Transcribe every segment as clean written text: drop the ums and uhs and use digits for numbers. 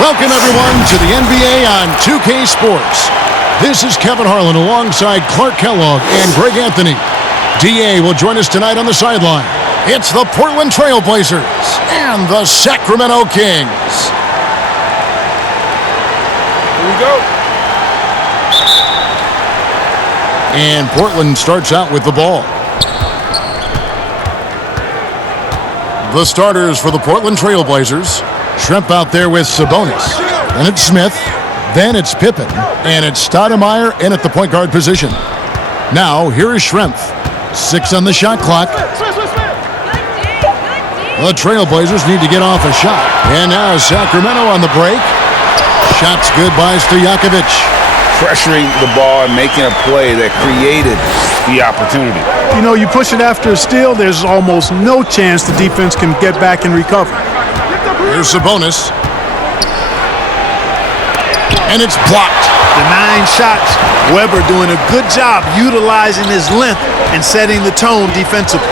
Welcome, everyone, to the NBA on 2K Sports. This is Kevin Harlan alongside Clark Kellogg and Greg Anthony. DA will join us tonight on the sideline. It's the Portland Trail Blazers and the Sacramento Kings. Here we go. And Portland starts out with the ball. The starters for the Portland Trail Blazers. Shrimp out there with Sabonis. Then it's Smith. Then it's Pippen. And it's Stoudemire in at the point guard position. Now, here is Shrimp. 6 on the shot clock. The Trail Blazers need to get off a shot. And now Sacramento on the break. Shot's good by Stojakovic. Pressuring the ball and making a play that created the opportunity. You know, you push it after a steal, there's almost no chance the defense can get back and recover. Here's Sabonis. And it's blocked. The 9 shots. Weber doing a good job utilizing his length and setting the tone defensively.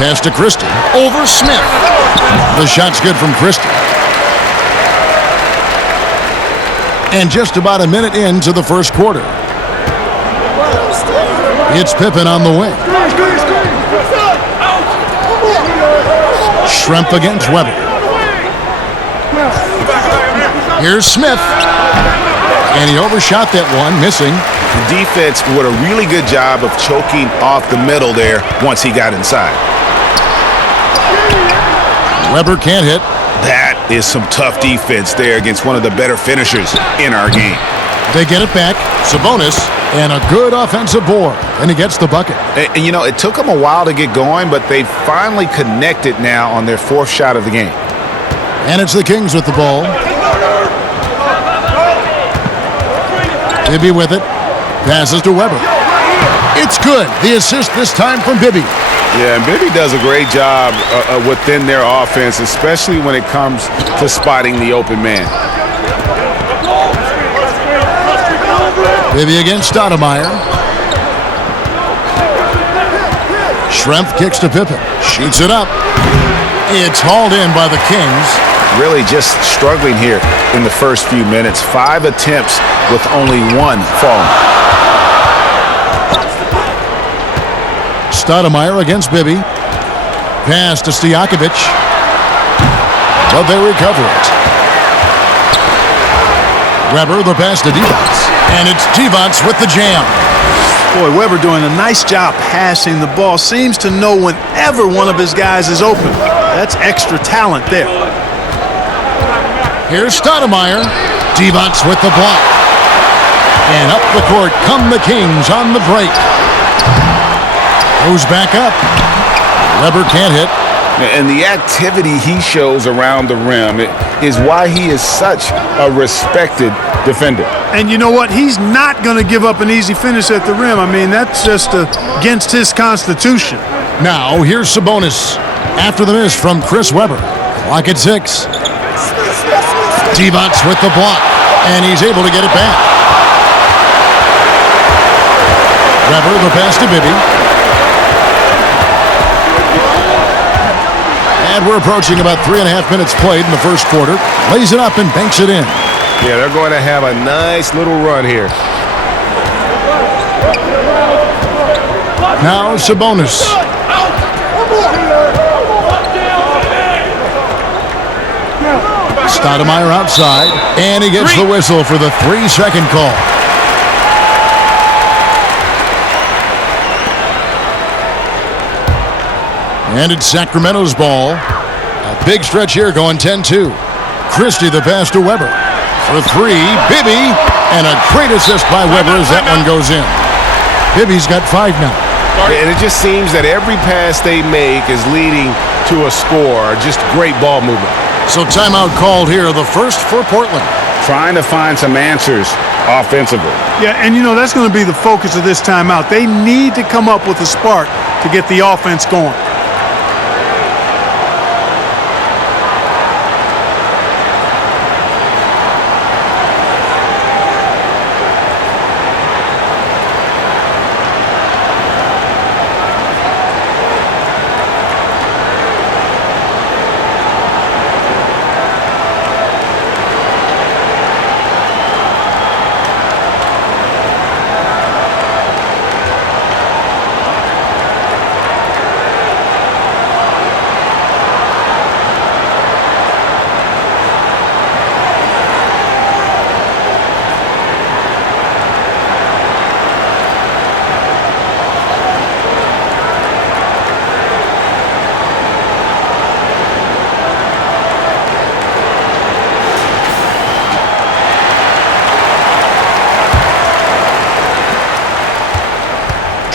Pass to Christie. Over Smith. The shot's good from Christie. And just about a minute into the first quarter. It's Pippen on the wing. Shrimp against Weber. Here's Smith. And he overshot that one, missing. The defense did a really good job of choking off the middle there once he got inside. Weber can't hit. That is some tough defense there against one of the better finishers in our game. They get it back. Sabonis. And a good offensive board. And he gets the bucket. And you know, it took them a while to get going, but they finally connected now on their 4th shot of the game. And it's the Kings with the ball. Bibby with it. Passes to Weber. It's good. The assist this time from Bibby. Yeah, and Bibby does a great job within their offense, especially when it comes to spotting the open man. Bibby against Stoudemire. Shrimp kicks to Pippen. Shoots it up. It's hauled in by the Kings. Really just struggling here in the first few minutes. 5 attempts with only 1 falling. Stoudemire against Bibby. Pass to Stojakovic. But they recover it. Weber, the pass to Divac. And it's Divac with the jam. Boy, Weber doing a nice job passing the ball. Seems to know whenever one of his guys is open. That's extra talent there. Here's Stoudemire. Divac with the block. And up the court come the Kings on the break. Goes back up. Weber can't hit. And the activity he shows around the rim is why he is such a respected defender. And you know what? He's not going to give up an easy finish at the rim. I mean, that's just against his constitution. Now, here's Sabonis. After the miss from Chris Weber. Clock at 6. Divac with the block. And he's able to get it back. Weber, the pass to Bibby. And we're approaching about 3.5 minutes played in the first quarter. Lays it up and banks it in. Yeah, they're going to have a nice little run here. Now Sabonis. Stoudemire outside. And he gets the whistle for the 3-second call. And it's Sacramento's ball. A big stretch here going 10-2. Christie the pass to Weber. For 3, Bibby. And a great assist by Weber as that one goes in. Bibby's got 5 now. And it just seems that every pass they make is leading to a score. Just great ball movement. So timeout called here, the first for Portland. Trying to find some answers offensively. Yeah, and you know, that's going to be the focus of this timeout. They need to come up with a spark to get the offense going.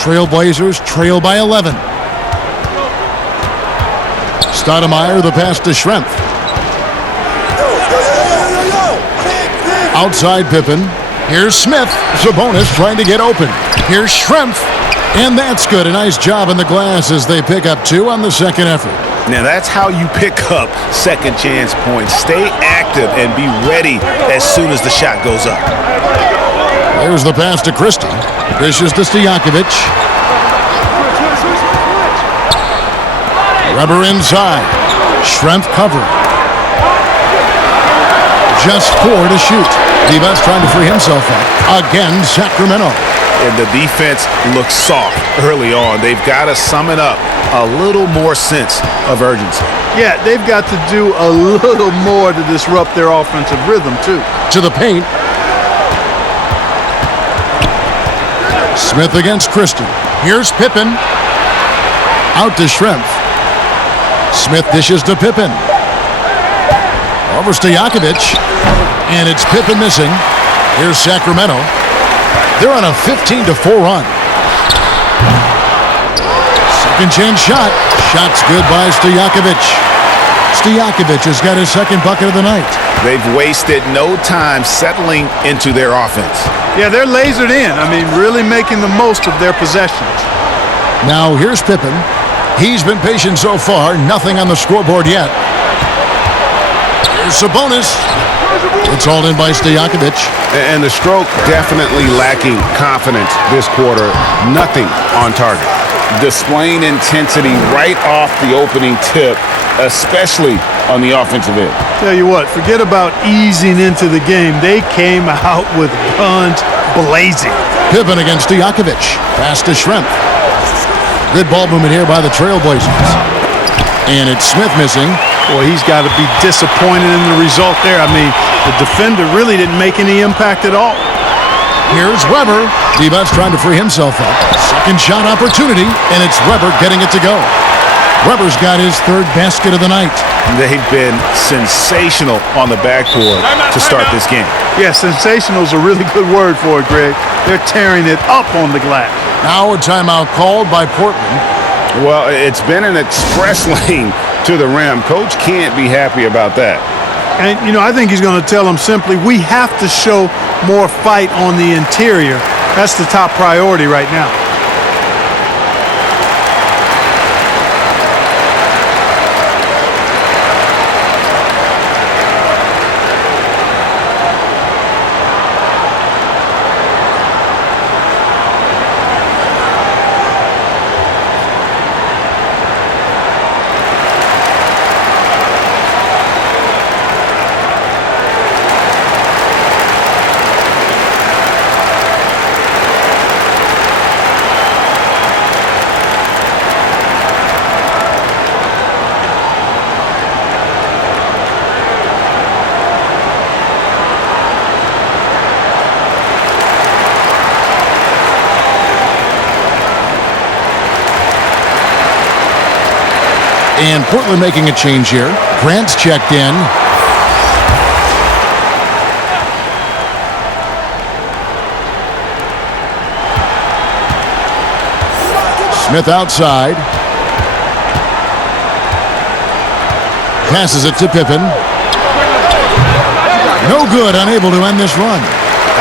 Trailblazers trail by 11. Stoudemire, the pass to Schrempf. Outside Pippen. Here's Smith. Sabonis trying to get open. Here's Schrempf. And that's good. A nice job in the glass as they pick up 2 on the second effort. Now that's how you pick up second chance points. Stay active and be ready as soon as the shot goes up. There's the pass to Christie. Dishes to Stojakovic. Weber inside. Schrempf covered. Just 4 to shoot. Divas trying to free himself up. Again, Sacramento. And the defense looks soft early on. They've got to sum it up. A little more sense of urgency. Yeah, they've got to do a little more to disrupt their offensive rhythm, too. To the paint. Smith against Christie. Here's Pippen. Out to Schrempf. Smith dishes to Pippen. Over Stojakovic. And it's Pippen missing. Here's Sacramento. They're on a 15-4 run. Second chance shot. Shot's good by Stojakovic. Stojakovic has got his second bucket of the night. They've wasted no time settling into their offense. Yeah, they're lasered in. I mean, really making the most of their possessions. Now here's Pippen. He's been patient so far. Nothing on the scoreboard yet. Here's Sabonis. It's hauled in by Stojakovic. And the stroke definitely lacking confidence this quarter. Nothing on target. Displaying intensity right off the opening tip, especially on the offensive end. Tell you what, forget about easing into the game. They came out with guns blazing. Pippen against Stojakovic. Pass to Schrempf. Good ball movement here by the Trailblazers. And it's Smith missing. Boy, he's got to be disappointed in the result there. I mean, the defender really didn't make any impact at all. Here's Weber. Divas trying to free himself up. Second shot opportunity, and it's Weber getting it to go. Weber's got his third basket of the night. They've been sensational on the backboard to start this game. Yeah, sensational is a really good word for it, Greg. They're tearing it up on the glass. Now a timeout called by Portland. Well, it's been an express lane to the rim. Coach can't be happy about that. And, you know, I think he's going to tell them simply, we have to show more fight on the interior. That's the top priority right now. And Portland making a change here. Grant's checked in. Smith outside. Passes it to Pippen. No good, unable to end this run.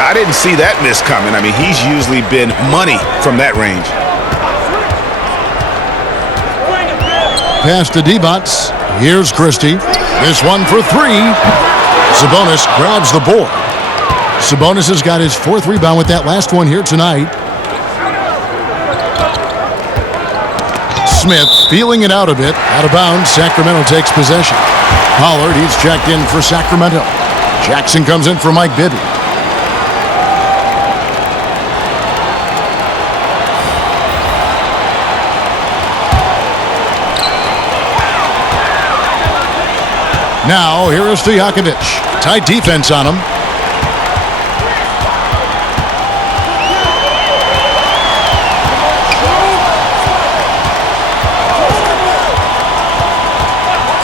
I didn't see that miss coming. I mean, he's usually been money from that range. Pass to Divac. Here's Christie. This one for 3. Sabonis grabs the board. Sabonis has got his 4th rebound with that last one here tonight. Smith feeling it out a bit. Out of bounds. Sacramento takes possession. Pollard, he's checked in for Sacramento. Jackson comes in for Mike Bibby. Now, here is Stojakovic. Tight defense on him.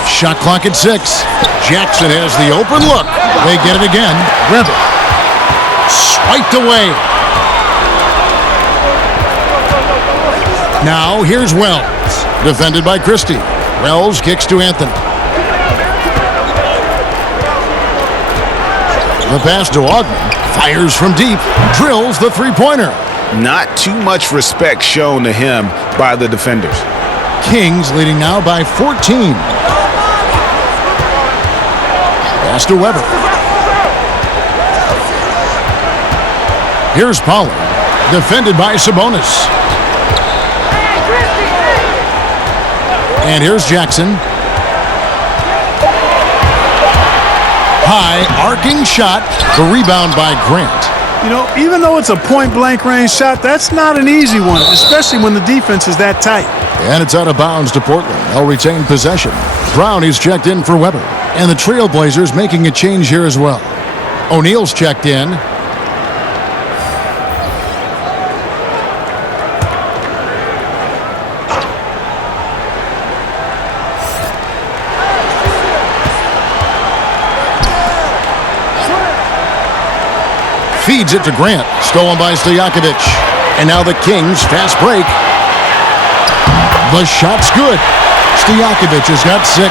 Shot clock at 6. Jackson has the open look. They get it again. Weber. Swiped away. Now here's Wells, defended by Christie. Wells kicks to Anthony. The pass to Ogden, fires from deep, drills the three-pointer. Not too much respect shown to him by the defenders. Kings leading now by 14. Pass to Weber. Here's Pollard, defended by Sabonis. And here's Jackson. High, arcing shot. The rebound by Grant. You know, even though it's a point-blank range shot, that's not an easy one, especially when the defense is that tight. And it's out of bounds to Portland. They'll retain possession. Brownie's checked in for Weber. And the Trailblazers making a change here as well. O'Neal's checked in. Feeds it to Grant. Stolen by Stojakovic. And now the Kings fast break. The shot's good. Stojakovic has got 6.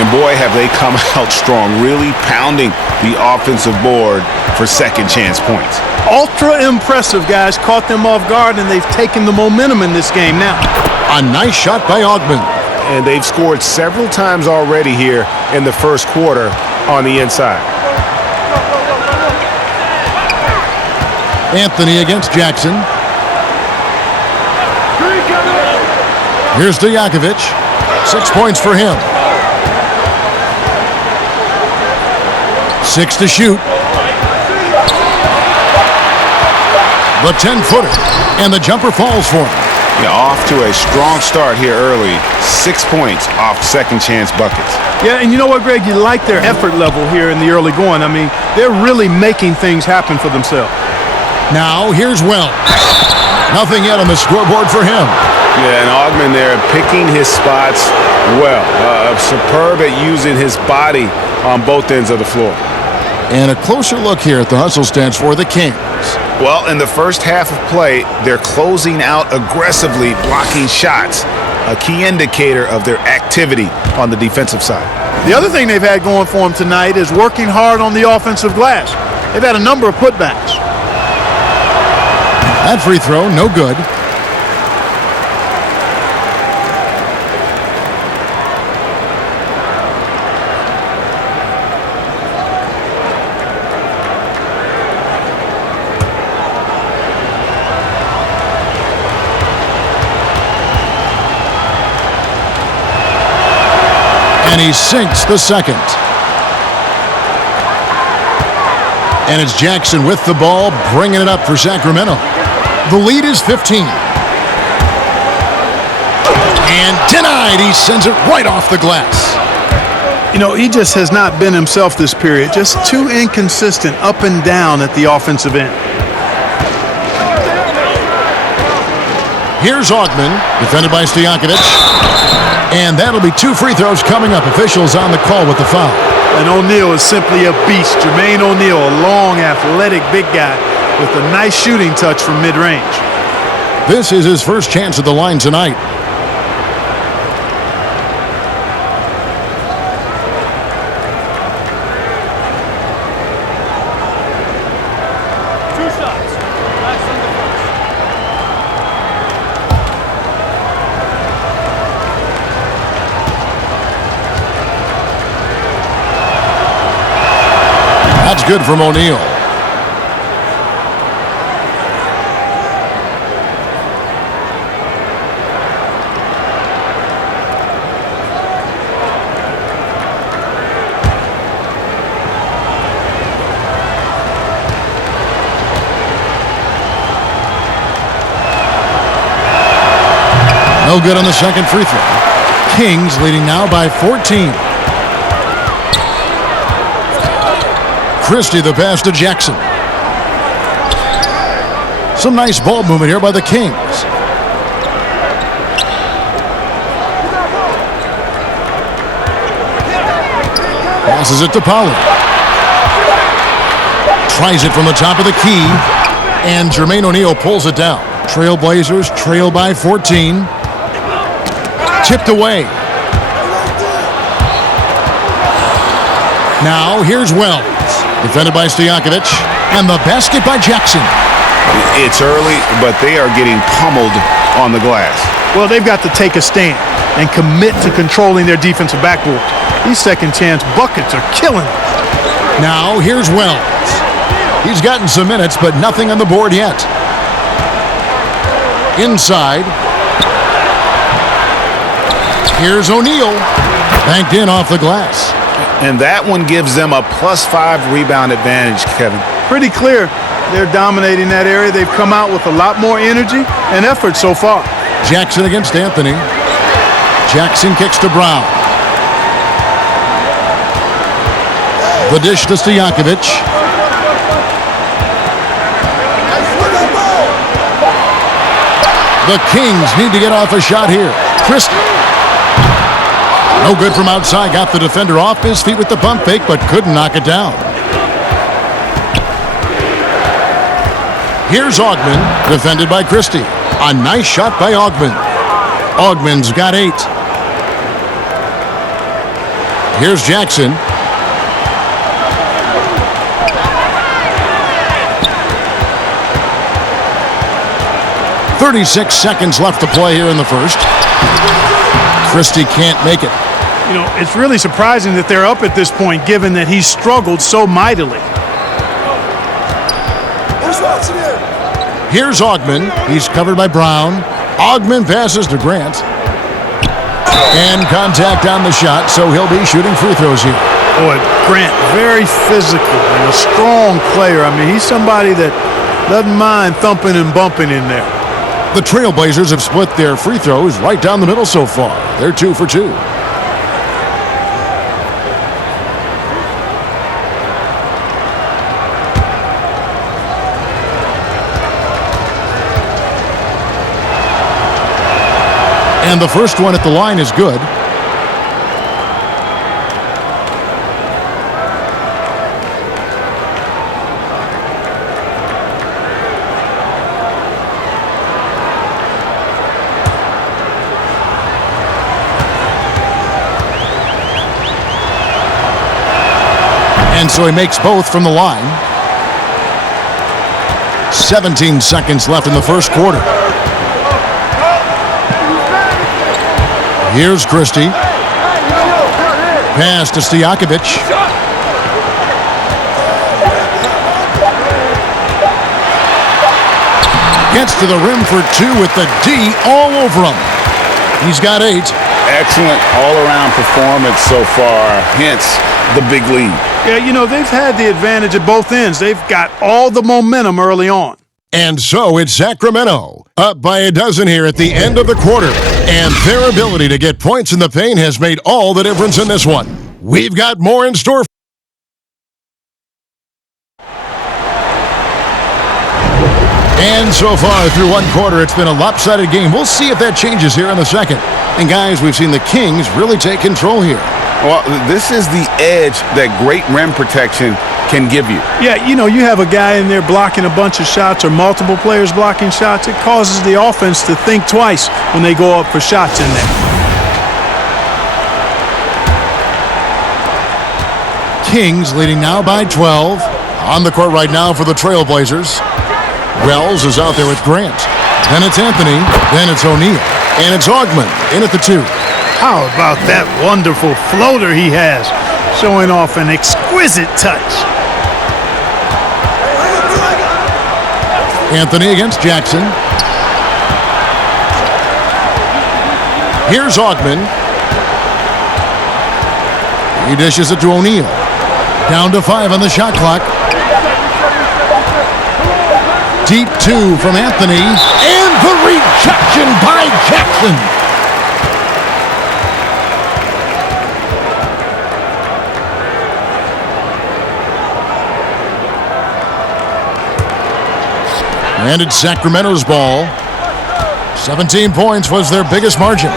And boy, have they come out strong, really pounding the offensive board for second chance points. Ultra impressive, guys. Caught them off guard, and they've taken the momentum in this game now. A nice shot by Ogden. And they've scored several times already here in the first quarter on the inside. Anthony against Jackson. Here's Stojakovic. 6 points for him. 6 to shoot. The 10-footer. And the jumper falls for him. Yeah, off to a strong start here early. 6 points off second chance buckets. Yeah, and you know what, Greg? You like their effort level here in the early going. I mean, they're really making things happen for themselves. Now, here's Wells. Nothing yet on the scoreboard for him. Yeah, and Ogden there picking his spots well. Superb at using his body on both ends of the floor. And a closer look here at the hustle stats for the Kings. Well, in the first half of play, they're closing out aggressively, blocking shots, a key indicator of their activity on the defensive side. The other thing they've had going for them tonight is working hard on the offensive glass. They've had a number of putbacks. That free throw, no good. And he sinks the second. And it's Jackson with the ball, bringing it up for Sacramento. The lead is 15. And denied. He sends it right off the glass. You know, he just has not been himself this period. Just too inconsistent up and down at the offensive end. Here's Ogden, defended by Stojakovic. And that'll be 2 free throws coming up. Officials on the call with the foul. And O'Neal is simply a beast. Jermaine O'Neal, a long, athletic, big guy with a nice shooting touch from mid-range. This is his first chance at the line tonight. That's good from O'Neal. No good on the second free throw. Kings leading now by 14. Christie the pass to Jackson. Some nice ball movement here by the Kings. Passes it to Pollard. Tries it from the top of the key. And Jermaine O'Neal pulls it down. Trailblazers trail by 14. Tipped away. Now here's Wells. Defended by Stojakovic. And the basket by Jackson. It's early, but they are getting pummeled on the glass. Well, they've got to take a stand and commit to controlling their defensive backboard. These second-chance buckets are killing them. Now here's Wells. He's gotten some minutes, but nothing on the board yet. Inside. Here's O'Neal. Banked in off the glass. And that one gives them a +5 rebound advantage, Kevin. Pretty clear they're dominating that area. They've come out with a lot more energy and effort so far. Jackson against Anthony. Jackson kicks to Brown. The dish to Stojakovic. The Kings need to get off a shot here. Christie. No good from outside. Got the defender off his feet with the pump fake, but couldn't knock it down. Here's Augman, defended by Christie. A nice shot by Augman. Augman's got 8. Here's Jackson. "36 seconds left to play here in the first. Christie can't make it. You know, it's really surprising that they're up at this point, given that he's struggled so mightily. Here's Augman. He's covered by Brown. Augman passes to Grant. And contact on the shot, so he'll be shooting free throws here. Boy, Grant, very physical and a strong player. I mean, he's somebody that doesn't mind thumping and bumping in there. The Trailblazers have split their free throws right down the middle so far. They're 2 for 2. And the first one at the line is good. And so he makes both from the line. 17 seconds left in the first quarter. Here's Christie. Pass to Stojakovic. Gets to the rim for 2 with the D all over him. He's got 8. Excellent all-around performance so far, hence the big lead. Yeah, you know, they've had the advantage at both ends. They've got all the momentum early on. And so it's Sacramento, up by a dozen here at the end of the quarter. And their ability to get points in the paint has made all the difference in this one. We've got more in store. And so far through one quarter, it's been a lopsided game. We'll see if that changes here in the second. And guys, we've seen the Kings really take control here. Well, this is the edge that great rim protection can give you. Yeah, you know, you have a guy in there blocking a bunch of shots or multiple players blocking shots. It causes the offense to think twice when they go up for shots in there. Kings leading now by 12. On the court right now for the Trailblazers. Wells is out there with Grant. Then it's Anthony. Then it's O'Neal. And it's Augman in at the 2. How about that wonderful floater he has, showing off an exquisite touch. Anthony against Jackson. Here's Augman. He dishes it to O'Neal. Down to 5 on the shot clock. Deep 2 from Anthony. And the rejection by Jackson. And it's Sacramento's ball. 17 points was their biggest margin.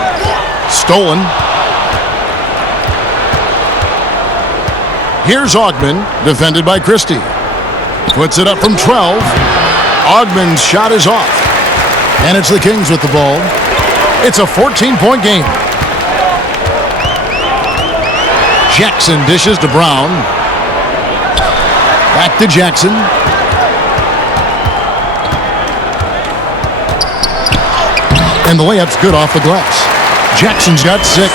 Stolen. Here's Augman, defended by Christie. Puts it up from 12. Augman's shot is off. And it's the Kings with the ball. It's a 14-point game. Jackson dishes to Brown. Back to Jackson. And the layup's good off the glass. Jackson's got 6.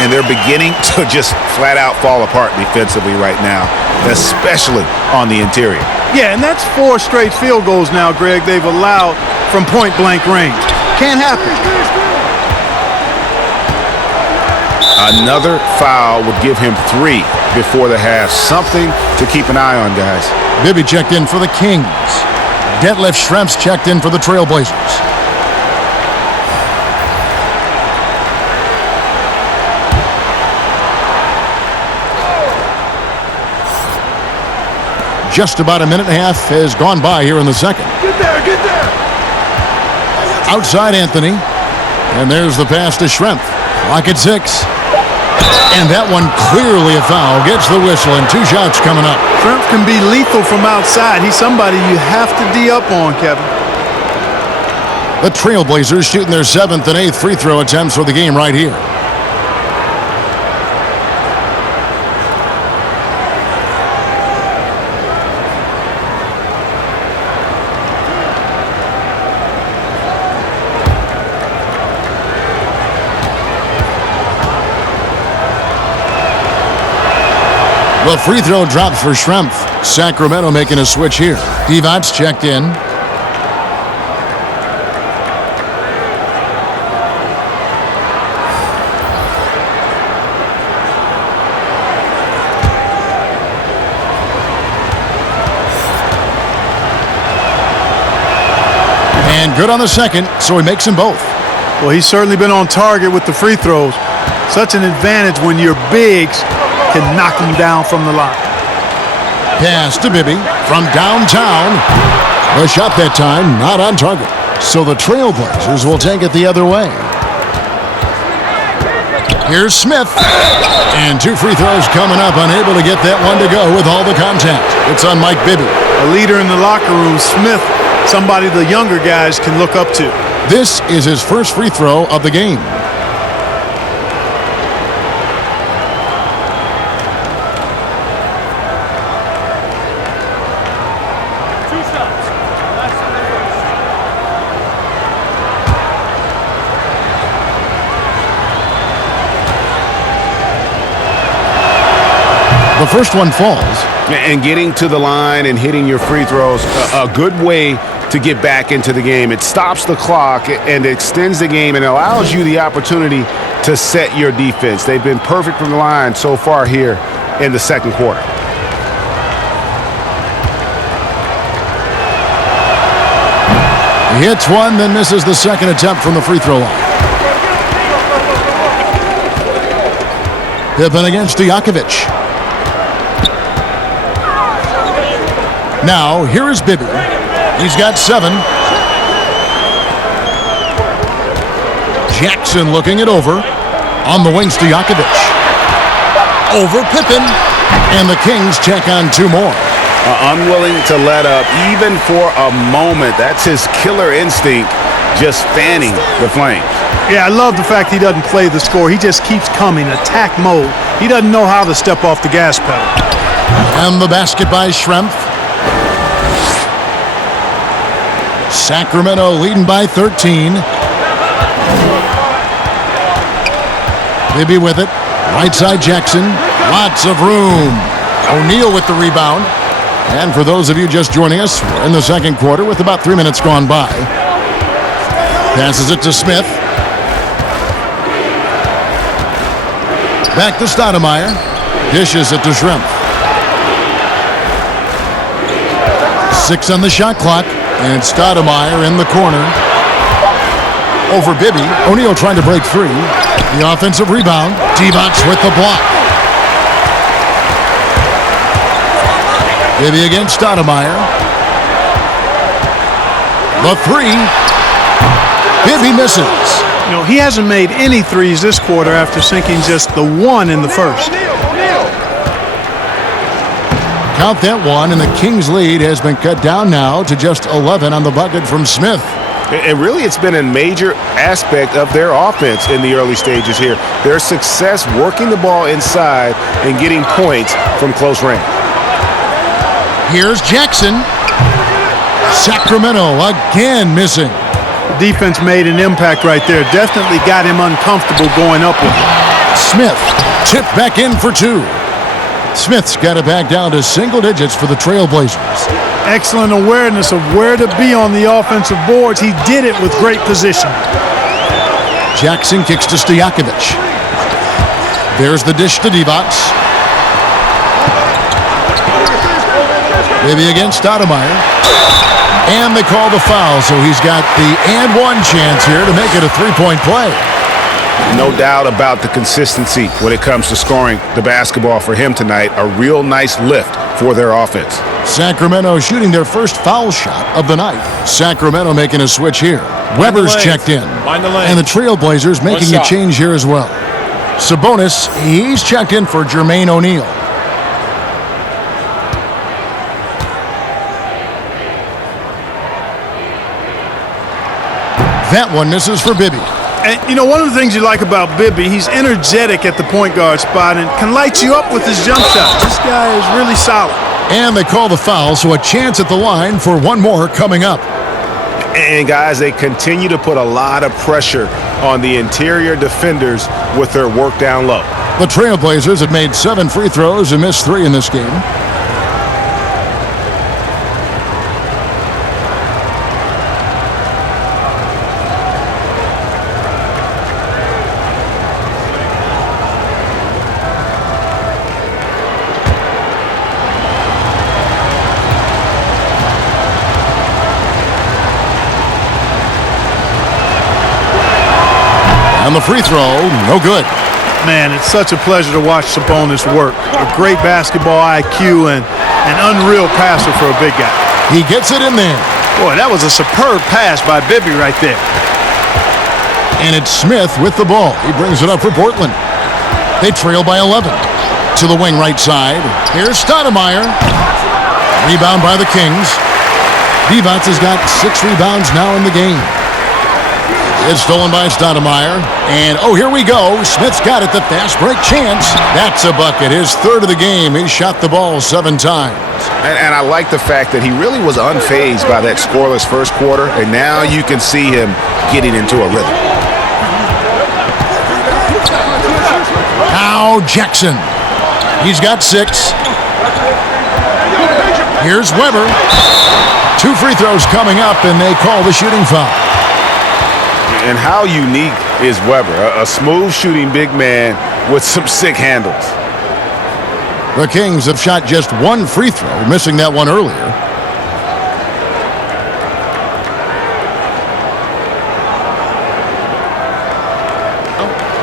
And they're beginning to just flat out fall apart defensively right now, especially on the interior. Yeah, and that's 4 straight field goals now, Greg, they've allowed from point-blank range. Can't happen. Another foul would give him 3 before the half. Something to keep an eye on, guys. Bibby checked in for the Kings. Detlef Schrempf's checked in for the Trailblazers. Just about a minute and a half has gone by here in the second. Get there. Outside Anthony. And there's the pass to Schrempf. Clock at 6. And that one clearly a foul. Gets the whistle and 2 shots coming up. Schrempf can be lethal from outside. He's somebody you have to D up on, Kevin. The Trailblazers shooting their 7th and 8th free throw attempts for the game right here. The free throw drops for Schrempf. Sacramento making a switch here. Devon's checked in. And good on the second, so he makes them both. Well, he's certainly been on target with the free throws. Such an advantage when your bigs can knock him down from the line. Pass to Bibby from downtown. The shot that time not on target. So the Trailblazers will take it the other way. Here's Smith. And 2 free throws coming up. Unable to get that one to go with all the contact. It's on Mike Bibby. A leader in the locker room. Smith, somebody the younger guys can look up to. This is his first free throw of the game. The first one falls. And getting to the line and hitting your free throws, a good way to get back into the game. It stops the clock and extends the game and allows you the opportunity to set your defense. They've been perfect from the line so far here in the second quarter. He hits one, then misses the second attempt from the free throw line. Pippen against Stojakovic. Now, here is Bibby. He's got 7. Jackson looking it over. On the wing, Stojakovic. Over Pippen. And the Kings check on 2 more. Unwilling to let up even for a moment. That's his killer instinct, just fanning the flames. Yeah, I love the fact he doesn't play the score. He just keeps coming, attack mode. He doesn't know how to step off the gas pedal. And the basket by Schrempf. Sacramento leading by 13. Bibby with it. Right side Jackson. Lots of room. O'Neal with the rebound. And for those of you just joining us, we're in the second quarter with about 3 minutes gone by. Passes it to Smith. Back to Stoudemire. Dishes it to Schrempf. 6 on the shot clock. And Stoudemire in the corner. Over Bibby. O'Neal trying to break free. The offensive rebound. T-Box with the block. Bibby against Stoudemire. The 3. Bibby misses. You know, he hasn't made any threes this quarter after sinking just the 1 in the first. Count that 1, and the Kings' lead has been cut down now to just 11 on the bucket from Smith. And really, it's been a major aspect of their offense in the early stages here. Their success working the ball inside and getting points from close range. Here's Jackson. Sacramento again missing. The defense made an impact right there. Definitely got him uncomfortable going up with it. Smith tipped back in for two. Smith's got it back down to single digits for the Trailblazers. Excellent awareness of where to be on the offensive boards. He did it with great position. Jackson kicks to Stojakovic. There's the dish to Divac. Maybe against Stoudemire. And they call the foul, so he's got the and one chance here to make it a three-point play. No doubt about the consistency when it comes to scoring the basketball for him tonight. A real nice lift for their offense. Sacramento shooting their first foul shot of the night. Sacramento making a switch here. Weber's checked in. And the Trailblazers making a change here as well. Sabonis, he's checked in for Jermaine O'Neal. That one misses for Bibby. And, you know, one of the things you like about Bibby, he's energetic at the point guard spot and can light you up with his jump shot. This guy is really solid. And they call the foul, so a chance at the line for one more coming up. And, guys, they continue to put a lot of pressure on the interior defenders with their work down low. The Trailblazers have made 7 free throws and missed 3 in this game. And the free throw, no good. Man, it's such a pleasure to watch Sabonis work. A great basketball IQ and an unreal passer for a big guy. He gets it in there. Boy, that was a superb pass by Bibby right there. And it's Smith with the ball. He brings it up for Portland. They trail by 11. To the wing right side. Here's Stoudemire. Rebound by the Kings. Divac has got 6 rebounds now in the game. It's stolen by Stoudemire. And, oh, here we go. Smith's got it. The fast break chance. That's a bucket. His third of the game. He shot the ball 7 times. And I like the fact that he really was unfazed by that scoreless first quarter. And now you can see him getting into a rhythm. Now Jackson. He's got 6. Here's Weber. 2 free throws coming up, and they call the shooting foul. And how unique is Weber? A smooth shooting big man with some sick handles. The Kings have shot just 1 free throw, missing that one earlier.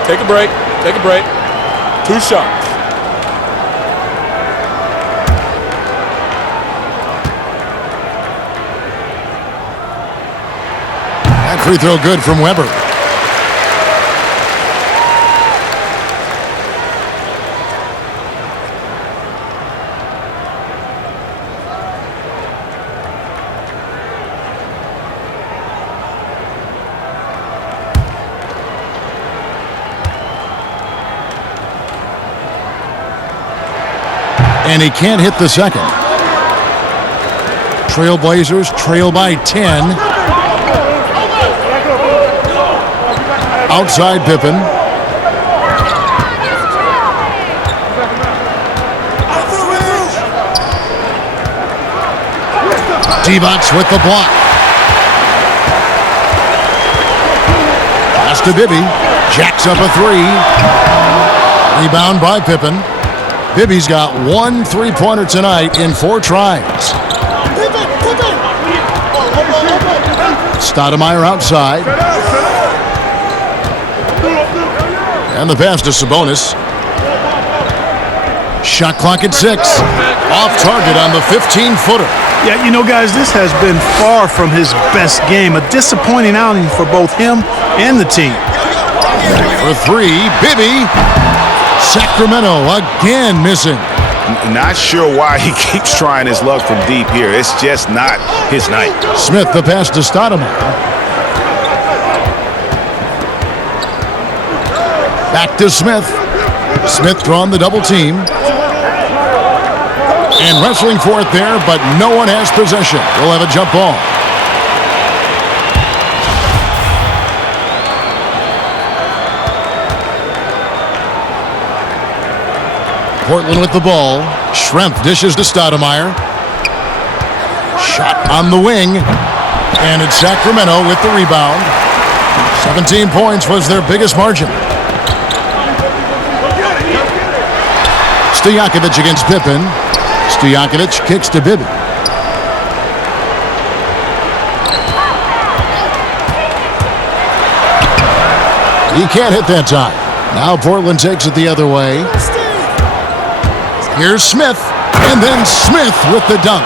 Take a break. Take a break. 2 shots. That free throw good from Weber. And he can't hit the second. Trailblazers trail by 10. Outside Pippen. Divac with the block. Pass to Bibby. Jacks up a 3. Rebound by Pippen. Bibby's got 1 3-pointer tonight in 4 tries. Stoudemire outside. And the pass to Sabonis. Shot clock at 6. Off target on the 15-footer. Yeah, you know, guys, this has been far from his best game. A disappointing outing for both him and the team. For 3, Bibby. Sacramento again missing. Not sure why he keeps trying his luck from deep here. It's just not his night. Smith the pass to Stoudemire. Back to Smith. Smith drawing the double team. And wrestling for it there, but no one has possession. We'll have a jump ball. Portland with the ball. Schrempf dishes to Stoudemire. Shot on the wing. And it's Sacramento with the rebound. 17 points was their biggest margin. Stojakovic against Pippen. Stojakovic kicks to Bibby. He can't hit that time. Now Portland takes it the other way. Here's Smith, and then Smith with the dunk.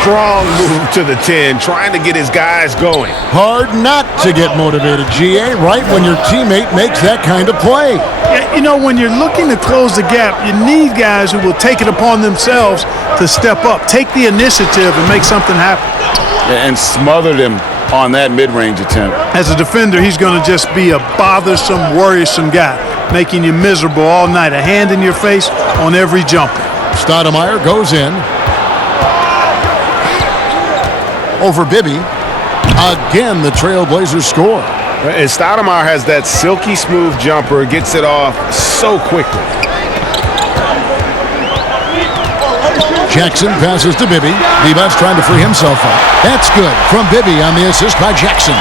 Strong move to the 10, trying to get his guys going. Hard not to get motivated, GA, right when your teammate makes that kind of play. Yeah, you know, when you're looking to close the gap, you need guys who will take it upon themselves to step up, take the initiative, and make something happen. And smothered him on that mid-range attempt. As a defender, he's going to just be a bothersome, worrisome guy, making you miserable all night, a hand in your face on every jumper. Stoudemire goes in. Over Bibby. Again, the Trailblazers score. And Stoudemire has that silky smooth jumper, gets it off so quickly. Jackson passes to Bibby. Divac trying to free himself up. That's good from Bibby on the assist by Jackson.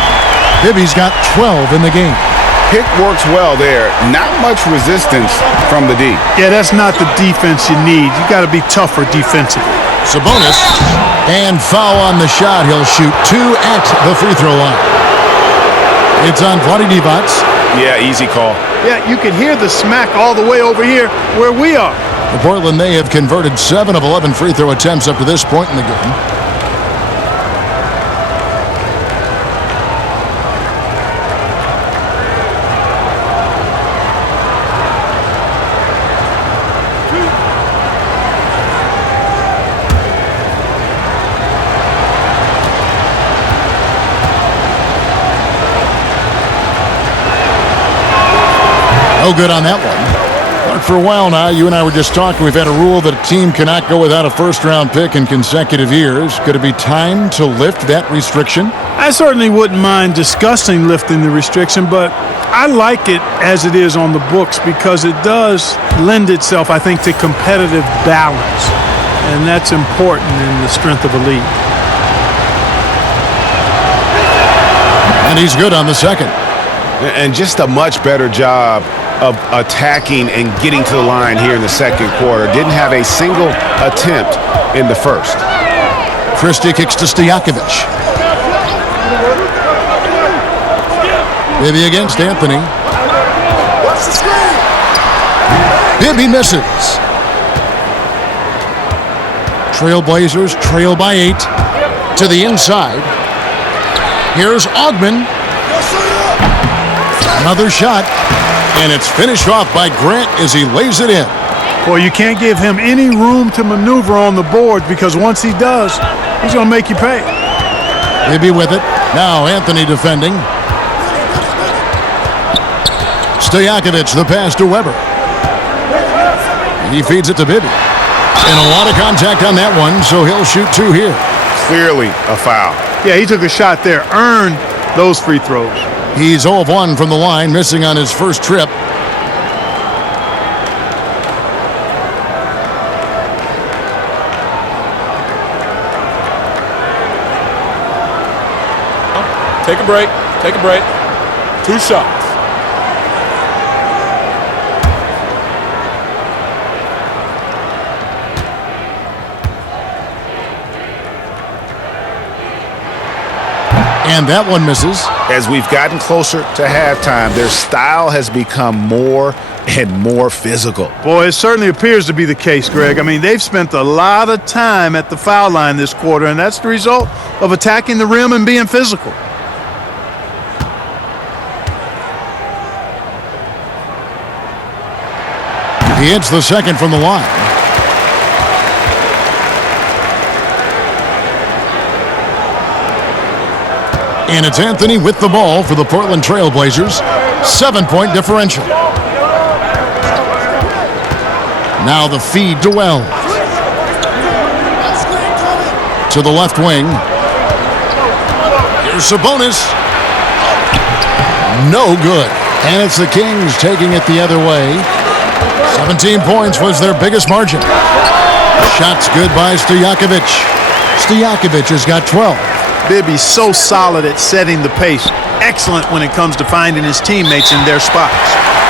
Bibby's got 12 in the game. Pick works well there. Not much resistance from the D. Yeah, that's not the defense you need. You got to be tougher defensively. Sabonis, and foul on the shot. He'll shoot 2 at the free throw line. It's on Vlade Divac. Yeah, easy call. Yeah, you can hear the smack all the way over here where we are. For Portland, they have converted 7 of 11 free throw attempts up to this point in the game. No good on that one. But for a while now, you and I were just talking, we've had a rule that a team cannot go without a first-round pick in consecutive years. Could it be time to lift that restriction? I certainly wouldn't mind discussing lifting the restriction, but I like it as it is on the books because it does lend itself, I think, to competitive balance. And that's important in the strength of a league. And he's good on the second. And just a much better job of attacking and getting to the line here in the second quarter. Didn't have a single attempt in the first. Christie kicks to Stojakovic. Bibby against Anthony. Bibby misses. Trailblazers trail by 8 to the inside. Here's Ogman. Another shot. And it's finished off by Grant as he lays it in. Well, you can't give him any room to maneuver on the board because once he does, he's going to make you pay. Bibby with it. Now Anthony defending. Stojakovic, the pass to Weber. He feeds it to Bibby. And a lot of contact on that one, so he'll shoot 2 here. Clearly a foul. Yeah, he took a shot there, earned those free throws. He's 0 of 1 from the line, missing on his first trip. Take a break. Take a break. 2 shots. And that one misses. As we've gotten closer to halftime, their style has become more and more physical. Boy, it certainly appears to be the case, Greg. I mean, they've spent a lot of time at the foul line this quarter, and that's the result of attacking the rim and being physical. He hits the second from the line. And it's Anthony with the ball for the Portland Trailblazers. 7-point differential. Now the feed to Wells. To the left wing. Here's Sabonis. No good. And it's the Kings taking it the other way. 17 points was their biggest margin. Shots good by Stojakovic. Stojakovic has got 12. Bibby's so solid at setting the pace. Excellent when it comes to finding his teammates in their spots.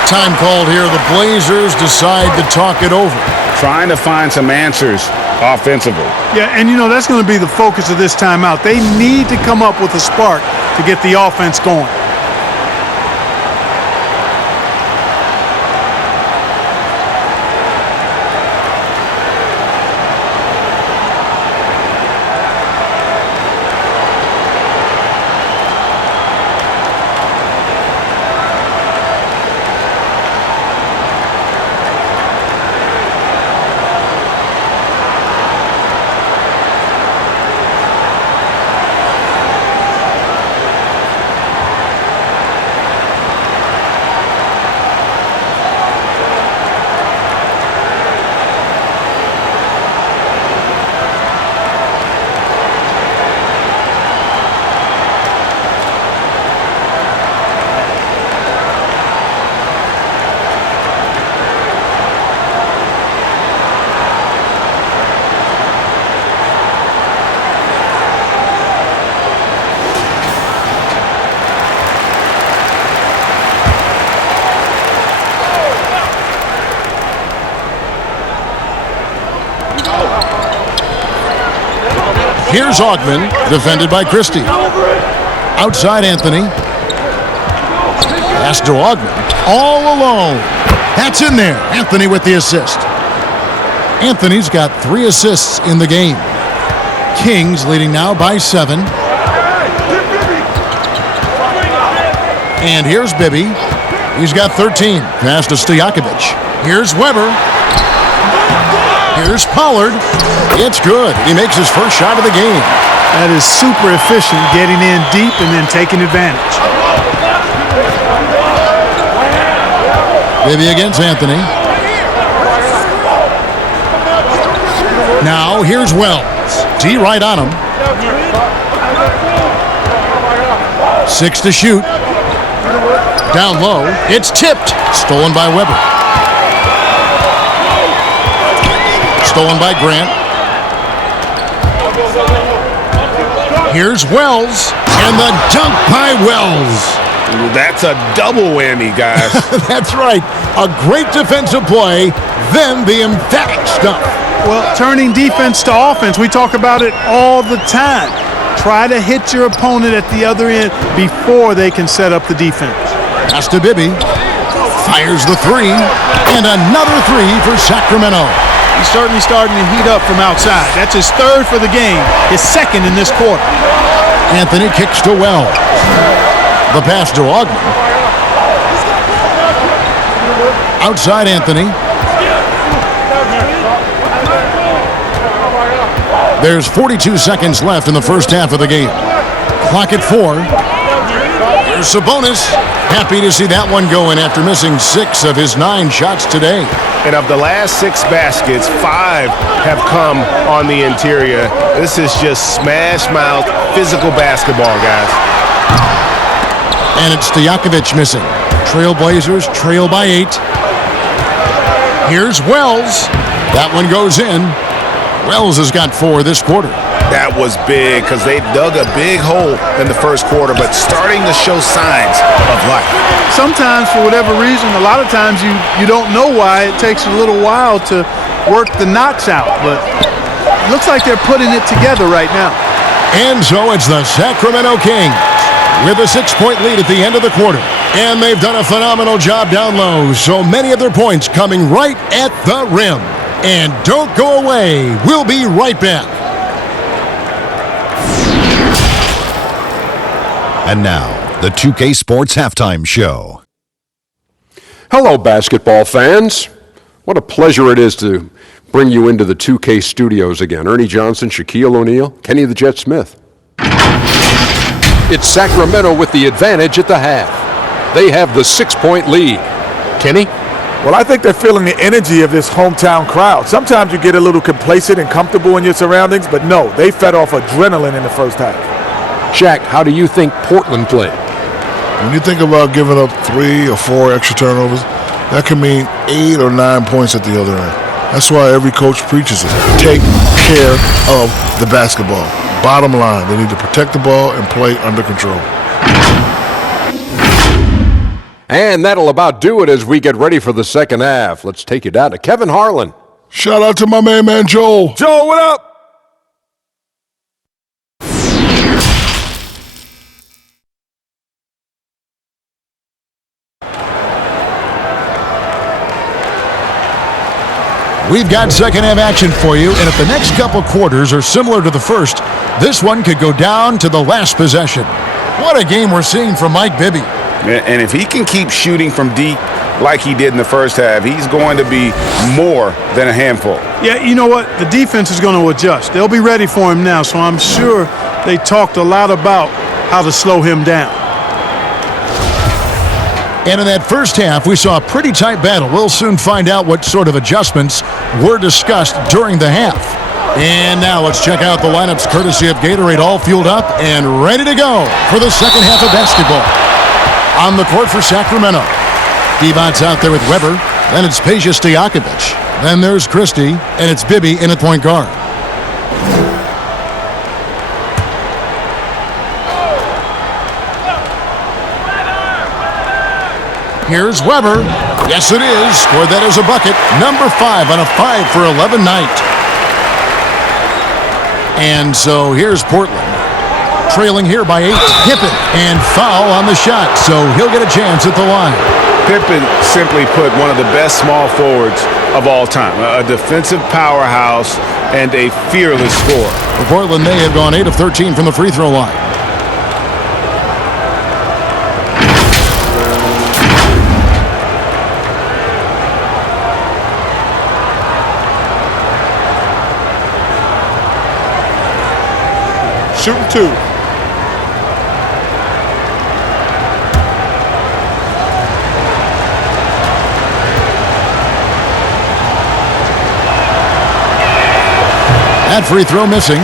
Time called here. The Blazers decide to talk it over. Trying to find some answers offensively. Yeah, and that's going to be the focus of this timeout. They need to come up with a spark to get the offense going. Here's Augman, defended by Christie. Outside Anthony. Pass to Augman. All alone. That's in there. Anthony with the assist. Anthony's got 3 assists in the game. Kings leading now by 7. And here's Bibby. He's got 13. Pass to Stojakovic. Here's Weber. Here's Pollard. It's good. He makes his first shot of the game. That is super efficient, getting in deep and then taking advantage. Bibby against Anthony. Now here's Wells. D right on him. 6 to shoot. Down low. It's tipped. Stolen by Weber. Stolen by Grant. Here's Wells. And the dunk by Wells. That's a double whammy, guys. That's right. A great defensive play, then the emphatic stuff. Well, turning defense to offense, we talk about it all the time. Try to hit your opponent at the other end before they can set up the defense. Pass to Bibby. Fires the 3. And another 3 for Sacramento. He's certainly starting to heat up from outside. That's his 3rd for the game, his 2nd in this quarter. Anthony kicks to Wells. The pass to Augman. Outside Anthony. There's 42 seconds left in the first half of the game. Clock at 4. Here's Sabonis. Happy to see that one going after missing 6 of his 9 shots today. And of the last 6 baskets, 5 have come on the interior. This is just smash mouth physical basketball, guys. And it's Stojakovic missing. Trailblazers trail by 8. Here's Wells. That one goes in. Wells has got 4 this quarter. That was big because they dug a big hole in the first quarter, but starting to show signs of life. Sometimes, for whatever reason, a lot of times you don't know why. It takes a little while to work the knots out, but it looks like they're putting it together right now. And so it's the Sacramento Kings with a 6-point lead at the end of the quarter. And they've done a phenomenal job down low, so many of their points coming right at the rim. And don't go away. We'll be right back. And now, the 2K Sports Halftime Show. Hello, basketball fans. What a pleasure it is to bring you into the 2K studios again. Ernie Johnson, Shaquille O'Neal, Kenny the Jet Smith. It's Sacramento with the advantage at the half. They have the 6-point lead. Kenny? Well, I think they're feeling the energy of this hometown crowd. Sometimes you get a little complacent and comfortable in your surroundings, but no, they fed off adrenaline in the first half. Shaq, how do you think Portland played? When you think about giving up 3 or 4 extra turnovers, that can mean 8 or 9 points at the other end. That's why every coach preaches it. Take care of the basketball. Bottom line, they need to protect the ball and play under control. And that'll about do it as we get ready for the second half. Let's take you down to Kevin Harlan. Shout out to my man Joel. Joel, what up? We've got second half action for you, and if the next couple quarters are similar to the first, this one could go down to the last possession. What a game we're seeing from Mike Bibby. And if he can keep shooting from deep like he did in the first half, he's going to be more than a handful. Yeah, you know what? The defense is going to adjust. They'll be ready for him now, so I'm sure they talked a lot about how to slow him down. And in that first half, we saw a pretty tight battle. We'll soon find out what sort of adjustments were discussed during the half. And now let's check out the lineups courtesy of Gatorade, all fueled up and ready to go for the second half of basketball. On the court for Sacramento, Devon's out there with Weber. Then it's Peja Stojakovic. Then there's Christie, and it's Bibby in at point guard. Here's Weber. Yes, it is. Scored that as a bucket. Number 5 on a 5 for 11 night. And so here's Portland. Trailing here by 8. Pippen, and foul on the shot, so he'll get a chance at the line. Pippen simply put one of the best small forwards of all time. A defensive powerhouse and a fearless scorer. For Portland, they have gone 8 of 13 from the free throw line. Shooting 2. That free throw missing.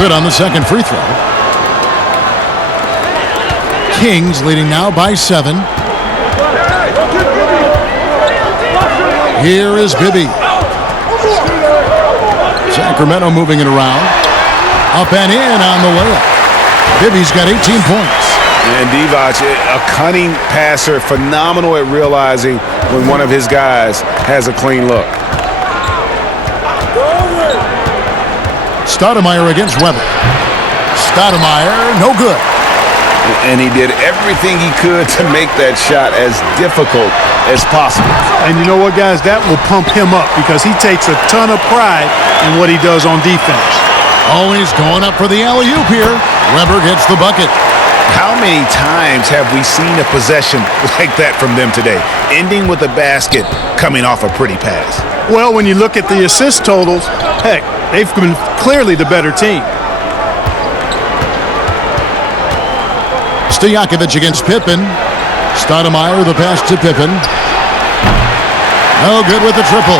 Good on the second free throw. Kings leading now by 7. Here is Bibby. Sacramento moving it around. Up and in on the layup. Bibby's got 18 points. And Divac, a cunning passer, phenomenal at realizing when one of his guys has a clean look. Stoudemire against Weber. Stoudemire, no good. And he did everything he could to make that shot as difficult as possible. And you know what, guys? That will pump him up because he takes a ton of pride in what he does on defense. Oh, he's going up for the alley-oop here. Weber gets the bucket. How many times have we seen a possession like that from them today, ending with a basket coming off a pretty pass? Well, when you look at the assist totals, heck, they've been clearly the better team. Stojakovic against Pippen. Stoudemire, the pass to Pippen. No good with the triple.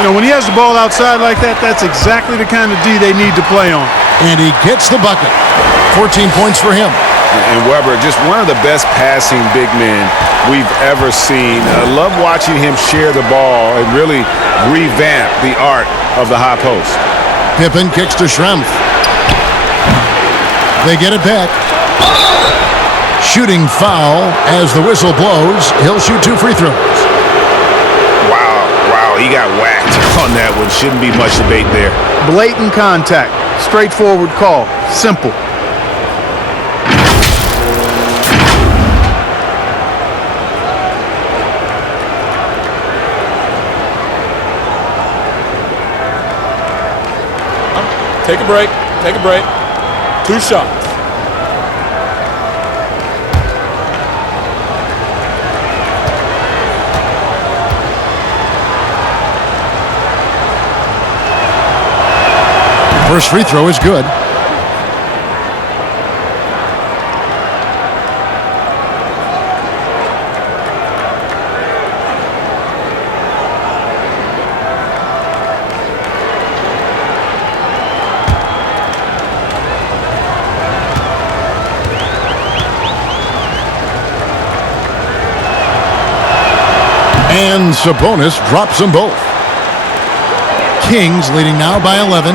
You know, when he has the ball outside like that, that's exactly the kind of D they need to play on. And he gets the bucket. 14 points for him. And Weber, just one of the best passing big men we've ever seen. I love watching him share the ball and really revamp the art of the high post. Pippen kicks to Schrempf. They get it back. Shooting foul as the whistle blows. He'll shoot 2 free throws. Wow, he got whacked on that one. Shouldn't be much debate there. Blatant contact. Straightforward call. Simple. Take a break. Take a break. 2 shots. First free throw is good. And Sabonis drops them both. Kings leading now by 11.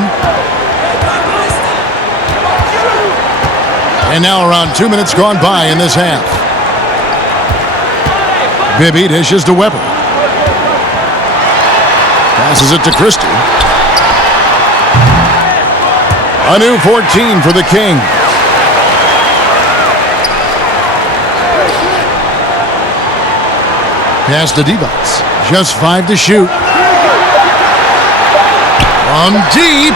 And now around 2 minutes gone by in this half. Bibby dishes to Weber. Passes it to Christie. A new 14 for the Kings. Pass to Divac. Just 5 to shoot. From deep.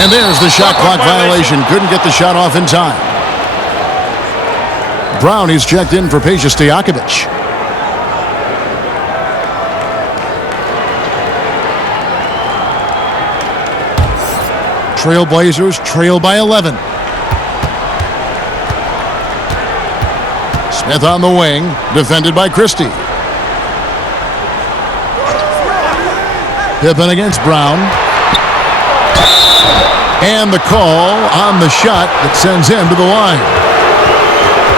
And there's the shot clock violation. Couldn't get the shot off in time. Brown, he's checked in for Peja Stojakovic. Trailblazers trail by 11. Smith on the wing, defended by Christie. Pippen against Brown. And the call on the shot that sends him to the line.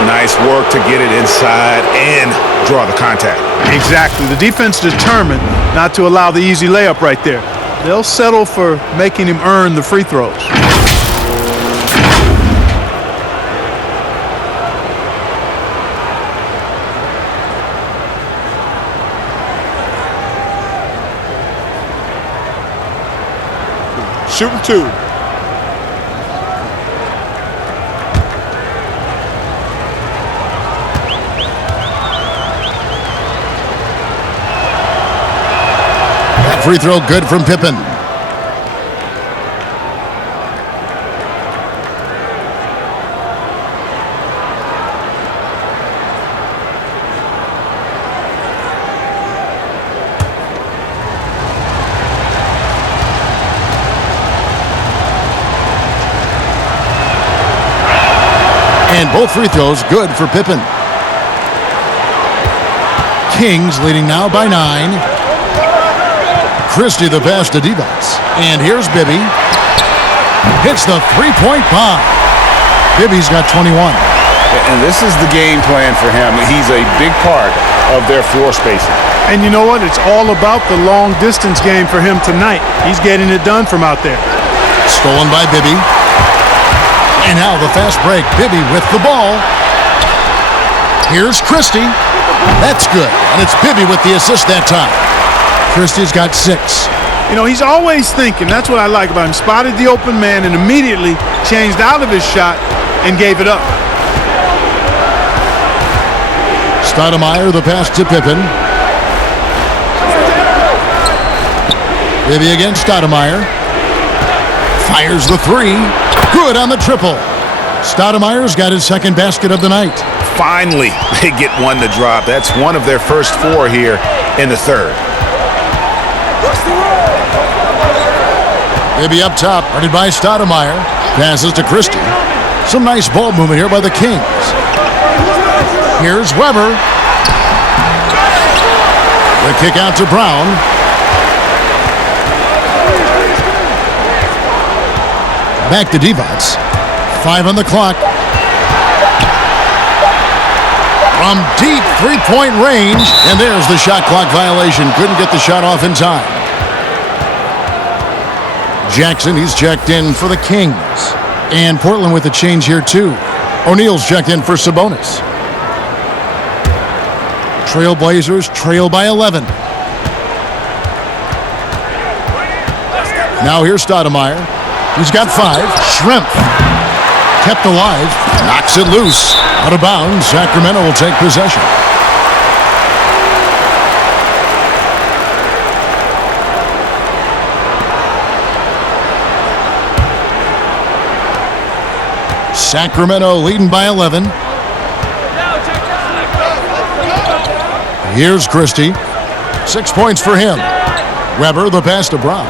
Nice work to get it inside and draw the contact. Exactly. The defense determined not to allow the easy layup right there. They'll settle for making him earn the free throws. Shooting 2. Free throw good from Pippen. And both free throws good for Pippen. Kings leading now by 9. Christie the pass to Divac. And here's Bibby. Hits the three-point bomb. Bibby's got 21. And this is the game plan for him. He's a big part of their floor spacing. And you know what? It's all about the long-distance game for him tonight. He's getting it done from out there. Stolen by Bibby. And now the fast break. Bibby with the ball. Here's Christie. That's good. And it's Bibby with the assist that time. Christie's got 6. You know, he's always thinking. That's what I like about him. Spotted the open man and immediately changed out of his shot and gave it up. Stoudemire the pass to Pippen. Bibby against Stoudemire. Fires the 3. Good on the triple. Stoudemire's got his second basket of the night. Finally, they get one to drop. That's one of their first 4 here in the third. Bibby up top, guarded by Stoudemire. Passes to Christie. Some nice ball movement here by the Kings. Here's Weber. The kick out to Brown. Back to Divac. 5 on the clock. From deep three-point range. And there's the shot clock violation. Couldn't get the shot off in time. Jackson, he's checked in for the Kings. And Portland with a change here, too. O'Neal's checked in for Sabonis. Trailblazers trail by 11. Now here's Stoudemire. He's got 5. Shrimp. Kept alive. Knocks it loose. Out of bounds. Sacramento will take possession. Sacramento leading by 11. Here's Christie. 6 points for him. Weber, the pass to Brown.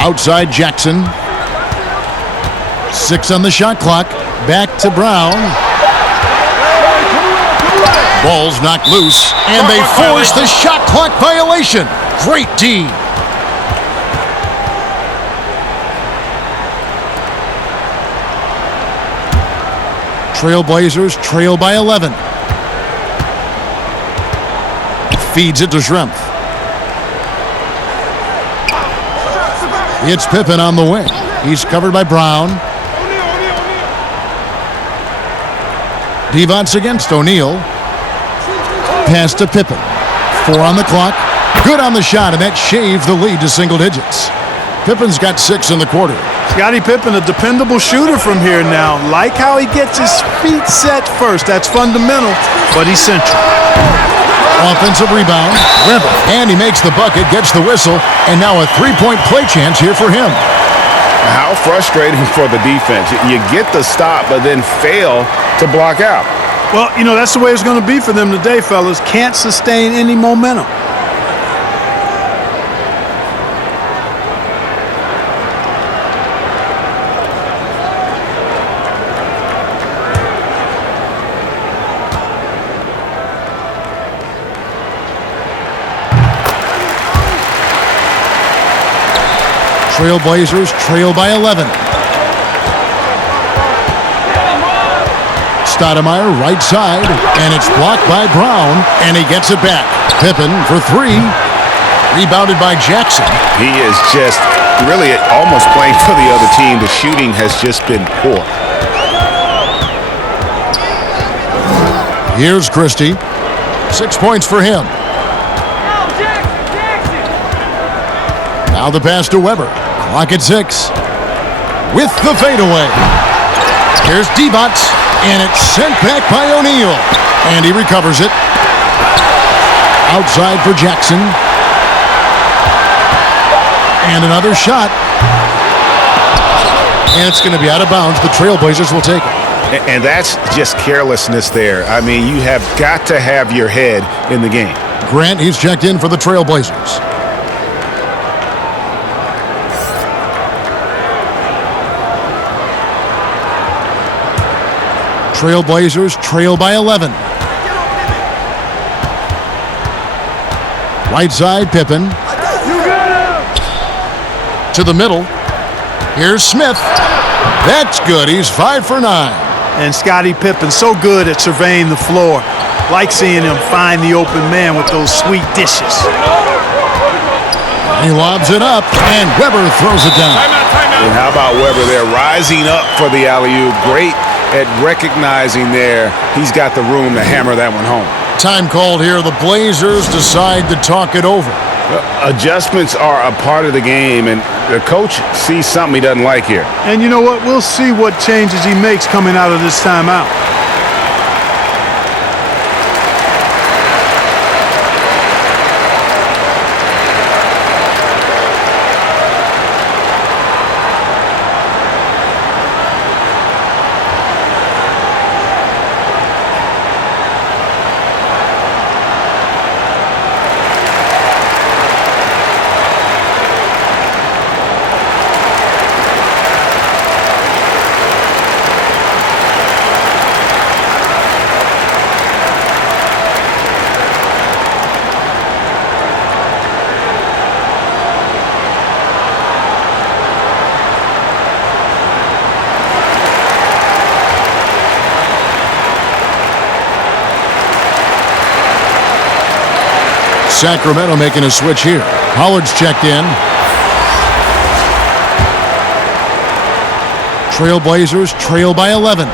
Outside Jackson. 6 on the shot clock. Back to Brown. Ball's knocked loose, and they force the shot clock violation. Great D. Trailblazers trail by 11. Feeds it to Schrempf. It's Pippen on the wing. He's covered by Brown. Devon's against O'Neal. Pass to Pippen. 4 on the clock. Good on the shot, and that shaved the lead to single digits. Pippen's got 6 in the quarter. Scottie Pippen, a dependable shooter from here now. Like how he gets his feet set first. That's fundamental, but he's central. Offensive rebound. Weber. And he makes the bucket, gets the whistle, and now a three-point play chance here for him. How frustrating for the defense. You get the stop, but then fail to block out. Well, you know, that's the way it's going to be for them today, fellas. Can't sustain any momentum. Trailblazers trail by 11. Stoudemire right side, and it's blocked by Brown, and he gets it back. Pippen for 3. Rebounded by Jackson. He is just really almost playing for the other team. The shooting has just been poor. Here's Christie. 6 points for him. Now the pass to Weber. Clock at 6. With the fadeaway. Here's Devon, and it's sent back by O'Neal. And he recovers it. Outside for Jackson. And another shot. And it's going to be out of bounds. The Trailblazers will take it. And that's just carelessness there. I mean, you have got to have your head in the game. Grant, he's checked in for the Trailblazers. Trailblazers trail by 11. Right side, Pippen. To the middle. Here's Smith. That's good. He's 5 for 9. And Scottie Pippen so good at surveying the floor. Like seeing him find the open man with those sweet dishes. He lobs it up, and Weber throws it down. And how about Weber there rising up for the alley-oop? Great at recognizing there he's got the room to hammer that one home. Time called here. The Blazers decide to talk it over. Adjustments are a part of the game, and the coach sees something he doesn't like here. And you know what? We'll see what changes he makes coming out of this timeout. Sacramento making a switch here. Howard's checked in. Trailblazers trail by 11.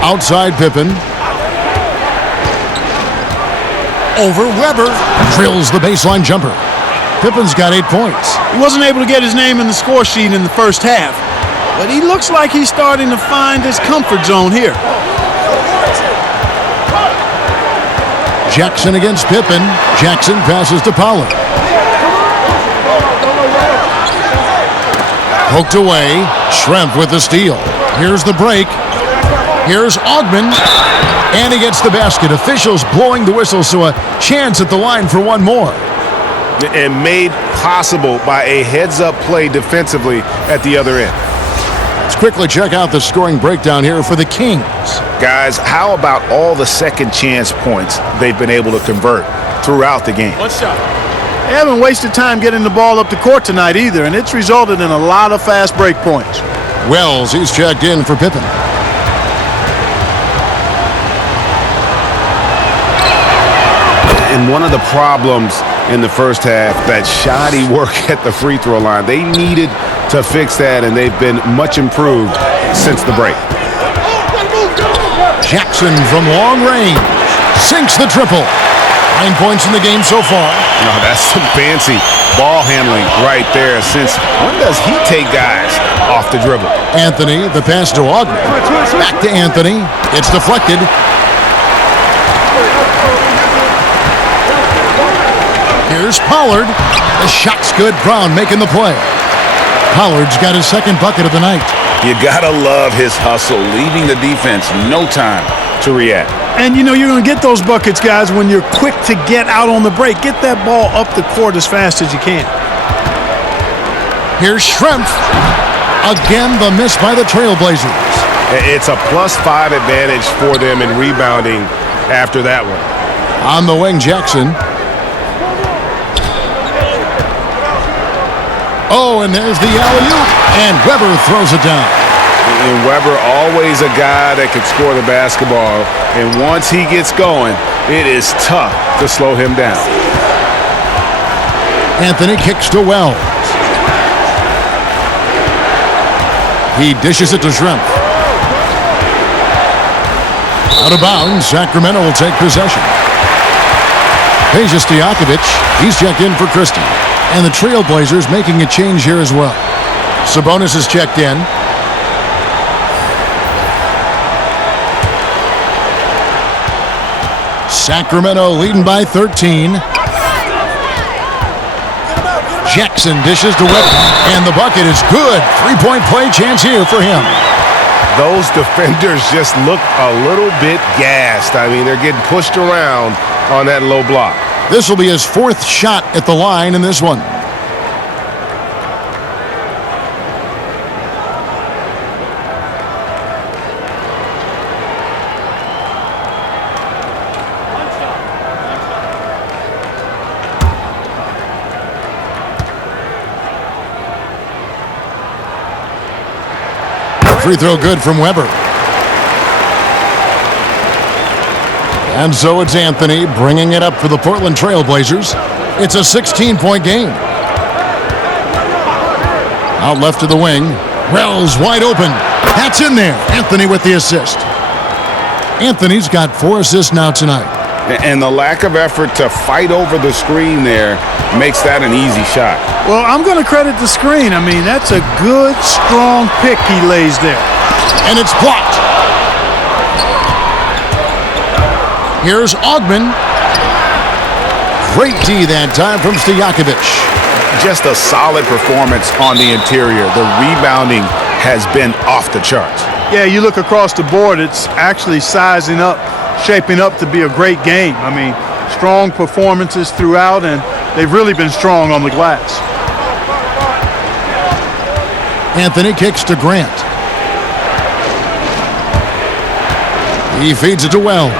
Outside Pippen. Over Weber. Drills the baseline jumper. Pippen's got 8 points. He wasn't able to get his name in the score sheet in the first half, but he looks like he's starting to find his comfort zone here. Jackson against Pippen. Jackson passes to Pollard. Poked away. Schrempf with the steal. Here's the break. Here's Augman. And he gets the basket. Officials blowing the whistle, so a chance at the line for one more. And made possible by a heads-up play defensively at the other end. Let's quickly check out the scoring breakdown here for the Kings. Guys, how about all the second chance points they've been able to convert throughout the game? One shot. They haven't wasted time getting the ball up the court tonight either, and it's resulted in a lot of fast break points. Wells, he's checked in for Pippen. And one of the problems in the first half, that shoddy work at the free throw line. They needed to fix that, and they've been much improved since the break. Jackson from long range sinks the triple. 9 points in the game so far. No, that's some fancy ball handling right there. Since when does he take guys off the dribble? Anthony, the pass to Augman. Back to Anthony. It's deflected. Here's Pollard. The shot's good. Brown making the play. Pollard's got his second bucket of the night. You gotta love his hustle, leaving the defense no time to react. And, you know, you're going to get those buckets, guys, when you're quick to get out on the break. Get that ball up the court as fast as you can. Here's Schrempf. Again, the miss by the Trailblazers. It's a +5 advantage for them in rebounding after that one. On the wing, Jackson. Oh, and there's the alley-oop. And Weber throws it down. And Weber, always a guy that can score the basketball. And once he gets going, it is tough to slow him down. Anthony kicks to Wells. He dishes it to Schrempf. Out of bounds, Sacramento will take possession. Peja Stojakovic, he's checked in for Christie. And the Trailblazers making a change here as well. Sabonis is checked in. Sacramento leading by 13. Jackson dishes to Weber. And the bucket is good. Three-point play chance here for him. Those defenders just look a little bit gassed. I mean, they're getting pushed around on that low block. This will be his fourth shot at the line in this one. Free throw good from Weber. And so it's Anthony bringing it up for the Portland Trailblazers. It's a 16-point game. Out left to the wing. Wells wide open. That's in there. Anthony with the assist. Anthony's got 4 assists now tonight. And the lack of effort to fight over the screen there makes that an easy shot. Well, I'm going to credit the screen. I mean, that's a good, strong pick he lays there. And it's blocked. Here's Augman. Great D that time from Stojakovic. Just a solid performance on the interior. The rebounding has been off the charts. Yeah, you look across the board, it's actually sizing up, shaping up to be a great game. I mean, strong performances throughout, and they've really been strong on the glass. Anthony kicks to Grant. He feeds it to Wells.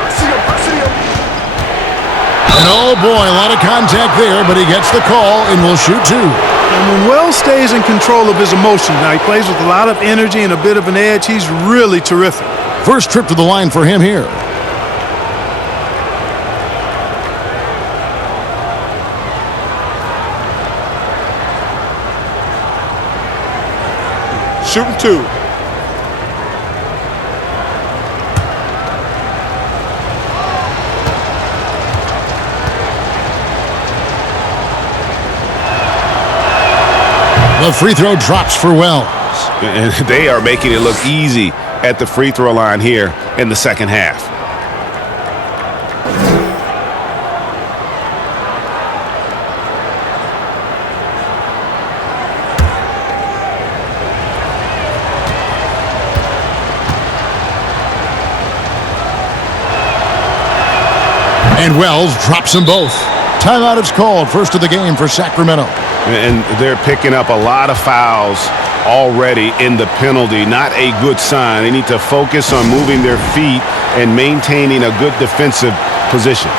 And oh boy, a lot of contact there, but he gets the call and will shoot 2. And when Wells stays in control of his emotions, now he plays with a lot of energy and a bit of an edge, he's really terrific. First trip to the line for him here. Shooting 2. The free throw drops for Wells. And they are making it look easy at the free throw line here in the second half. And Wells drops them both. Timeout is called, first of the game for Sacramento. And they're picking up a lot of fouls already in the penalty. Not a good sign. They need to focus on moving their feet and maintaining a good defensive position.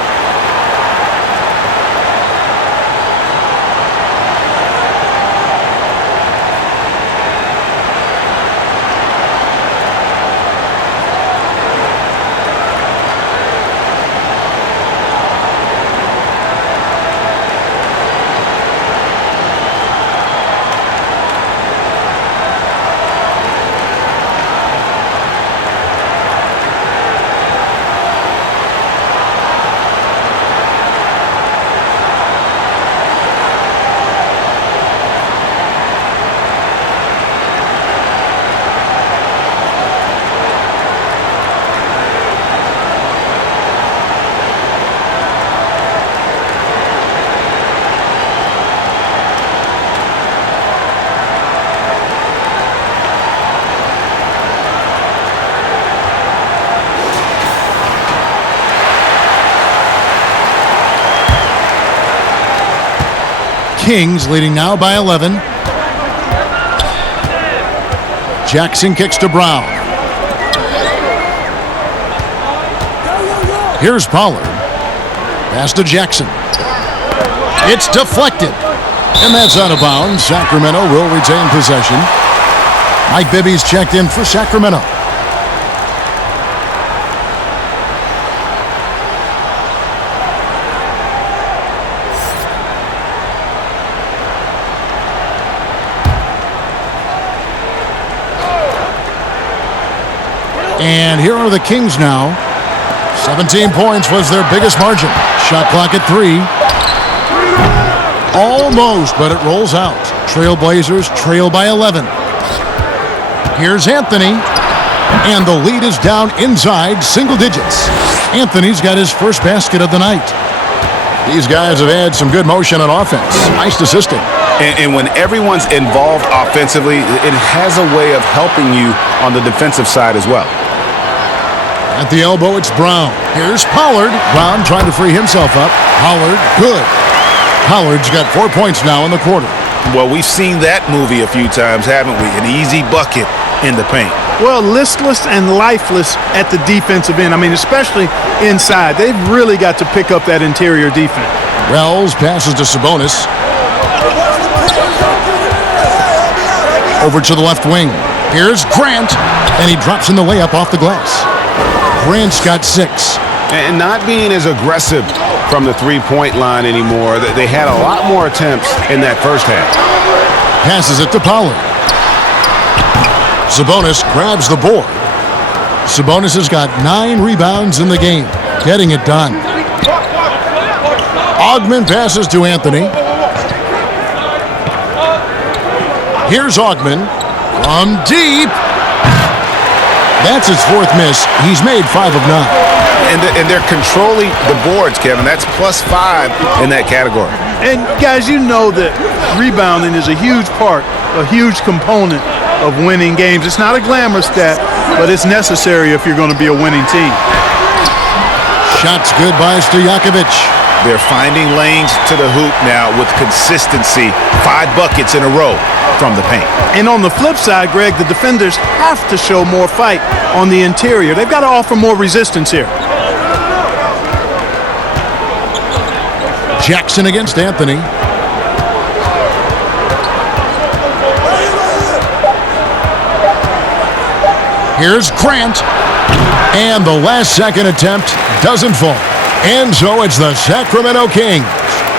Kings leading now by 11. Jackson kicks to Brown. Here's Pollard. Pass to Jackson. It's deflected. And that's out of bounds. Sacramento will retain possession. Mike Bibby's checked in for Sacramento. And here are the Kings now. 17 points was their biggest margin. Shot clock at 3. Almost, but it rolls out. Trailblazers trail by 11. Here's Anthony. And the lead is down inside single digits. Anthony's got his first basket of the night. These guys have had some good motion on offense. Nice assisting. And when everyone's involved offensively, it has a way of helping you on the defensive side as well. At the elbow, it's Brown. Here's Pollard. Brown trying to free himself up. Pollard, good. Pollard's got 4 points now in the quarter. Well, we've seen that movie a few times, haven't we? An easy bucket in the paint. Well, listless and lifeless at the defensive end. I mean, especially inside. They've really got to pick up that interior defense. Wells passes to Sabonis. Over to the left wing. Here's Grant. And he drops in the layup off the glass. Grant's got 6. And not being as aggressive from the three-point line anymore. They had a lot more attempts in that first half. Passes it to Pollard. Sabonis grabs the board. Sabonis has got 9 rebounds in the game, getting it done. Ogman passes to Anthony. Here's Ogman from deep. That's his 4th miss. He's made 5 of 9. And they're controlling the boards, Kevin. That's +5 in that category. And, guys, you know that rebounding is a huge part, a huge component of winning games. It's not a glamour stat, but it's necessary if you're going to be a winning team. Shots good by Stojakovic. They're finding lanes to the hoop now with consistency. 5 buckets in a row from the paint. And on the flip side, Greg, the defenders have to show more fight on the interior. They've got to offer more resistance here. Jackson against Anthony. Here's Grant. And the last-second attempt doesn't fall. And so it's the Sacramento Kings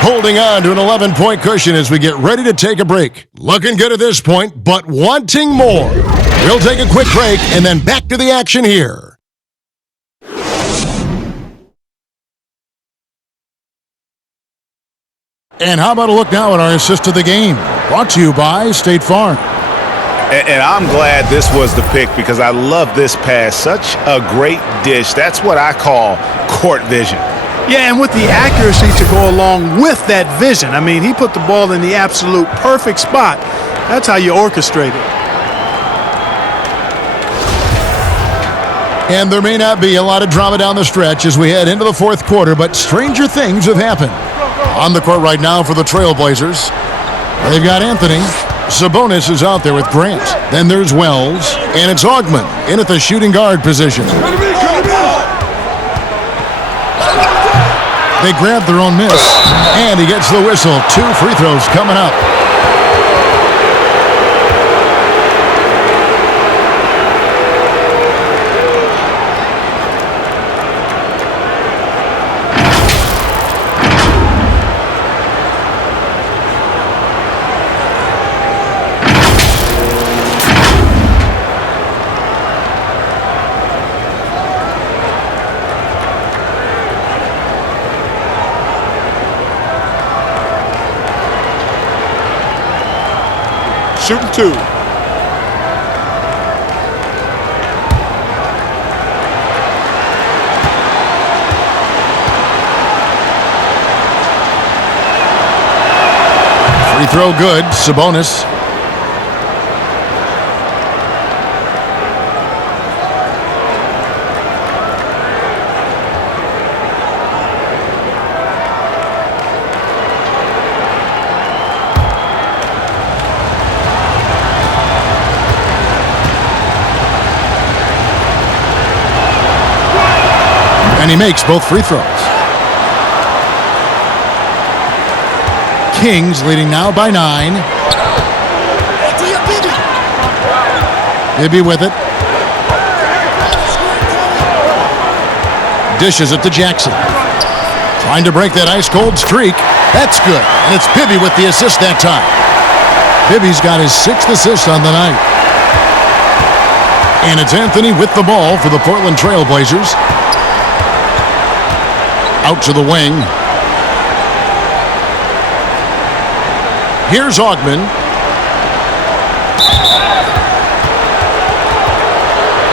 holding on to an 11-point cushion as we get ready to take a break. Looking good at this point, but wanting more. We'll take a quick break and then back to the action here. And how about a look now at our assist of the game? Brought to you by State Farm. And I'm glad this was the pick because I love this pass. Such a great dish. That's what I call court vision. Yeah, and with the accuracy to go along with that vision. I mean, he put the ball in the absolute perfect spot. That's how you orchestrate it. And there may not be a lot of drama down the stretch as we head into the fourth quarter, but stranger things have happened. On the court right now for the Trailblazers, they've got Anthony. Sabonis is out there with Grant. Then there's Wells, and it's Augman in at the shooting guard position. They grab their own miss, and he gets the whistle. 2 free throws coming up. Shooting 2. Free throw good. Sabonis. And he makes both free throws. Kings leading now by 9. Bibby with it. Dishes it to Jackson. Trying to break that ice-cold streak. That's good. And it's Bibby with the assist that time. Bibby's got his 6th assist on the night. And it's Anthony with the ball for the Portland Trailblazers. Out to the wing. Here's Augman.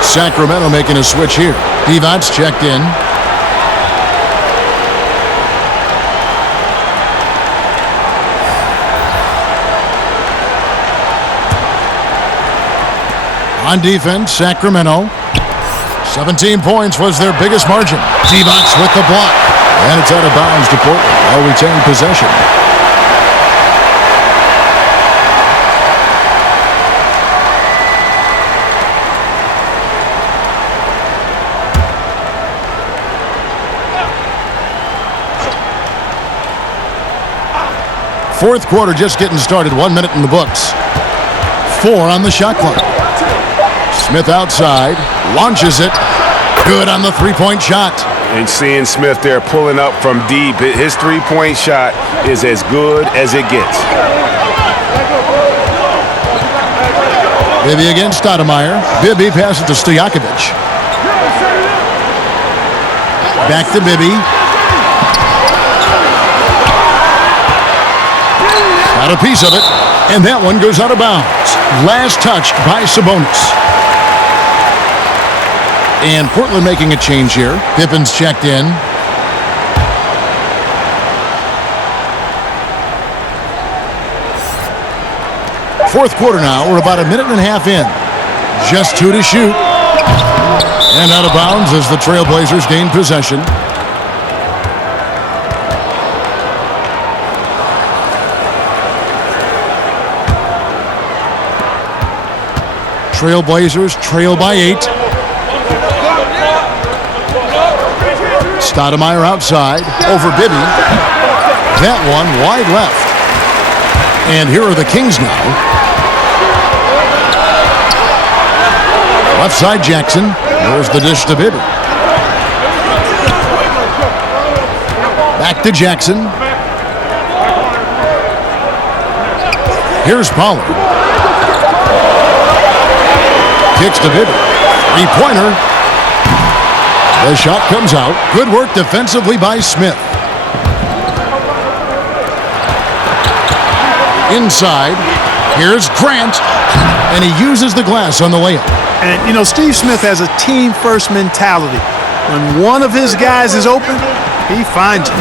Sacramento making a switch here. Devon's checked in. On defense, Sacramento. 17 points was their biggest margin. Devon's with the block. And it's out of bounds to Portland. They'll retain possession. Fourth quarter just getting started. 1 minute in the books. 4 on the shot clock. Smith outside. Launches it. Good on the three-point shot. And seeing Smith there pulling up from deep, his three-point shot is as good as it gets. Bibby against Stoudemire. Bibby passes to Stojakovic. Back to Bibby. Got a piece of it, and that one goes out of bounds. Last touched by Sabonis. And Portland making a change here. Pippen's checked in. Fourth quarter now. We're about a minute and a half in. Just 2 to shoot. And out of bounds as the Trailblazers gain possession. Trailblazers trail by 8. Stoudemire outside, over Bibby. That one wide left. And here are the Kings now. Left side Jackson. There's the dish to Bibby. Back to Jackson. Here's Pollard. Kicks to Bibby. Three-pointer. The shot comes out. Good work defensively by Smith. Inside. Here's Grant. And he uses the glass on the layup. And, you know, Steve Smith has a team-first mentality. When one of his guys is open, he finds it.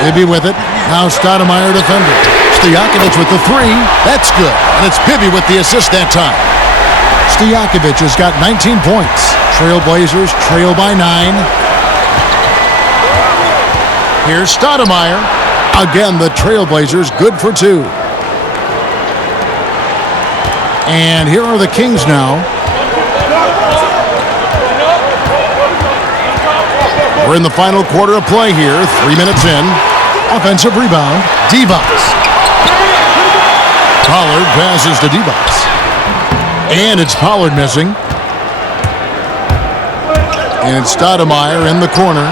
Bibby with it. Now Stoudemire defending. Stojakovic with the 3. That's good. And it's Bibby with the assist that time. Stojakovic has got 19 points. Trailblazers trail by 9. Here's Stoudemire. Again, the Trailblazers good for 2. And here are the Kings now. We're in the final quarter of play here. 3 minutes in. Offensive rebound. Divac. Pollard passes to Divac. And it's Pollard missing. And it's Stoudemire in the corner.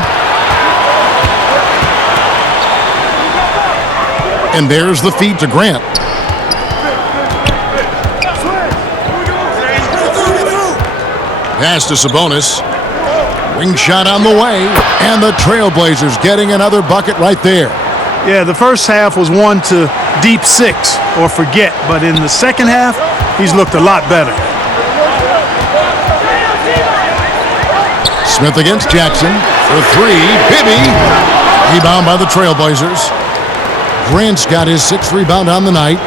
And there's the feed to Grant. Pass to Sabonis. Wing shot on the way. And the Trailblazers getting another bucket right there. Yeah, the first half was one to deep 6 or forget. But in the second half, he's looked a lot better. Smith against Jackson for 3. Bibby. Rebound by the Trailblazers. Grant's got his 6th rebound on the night.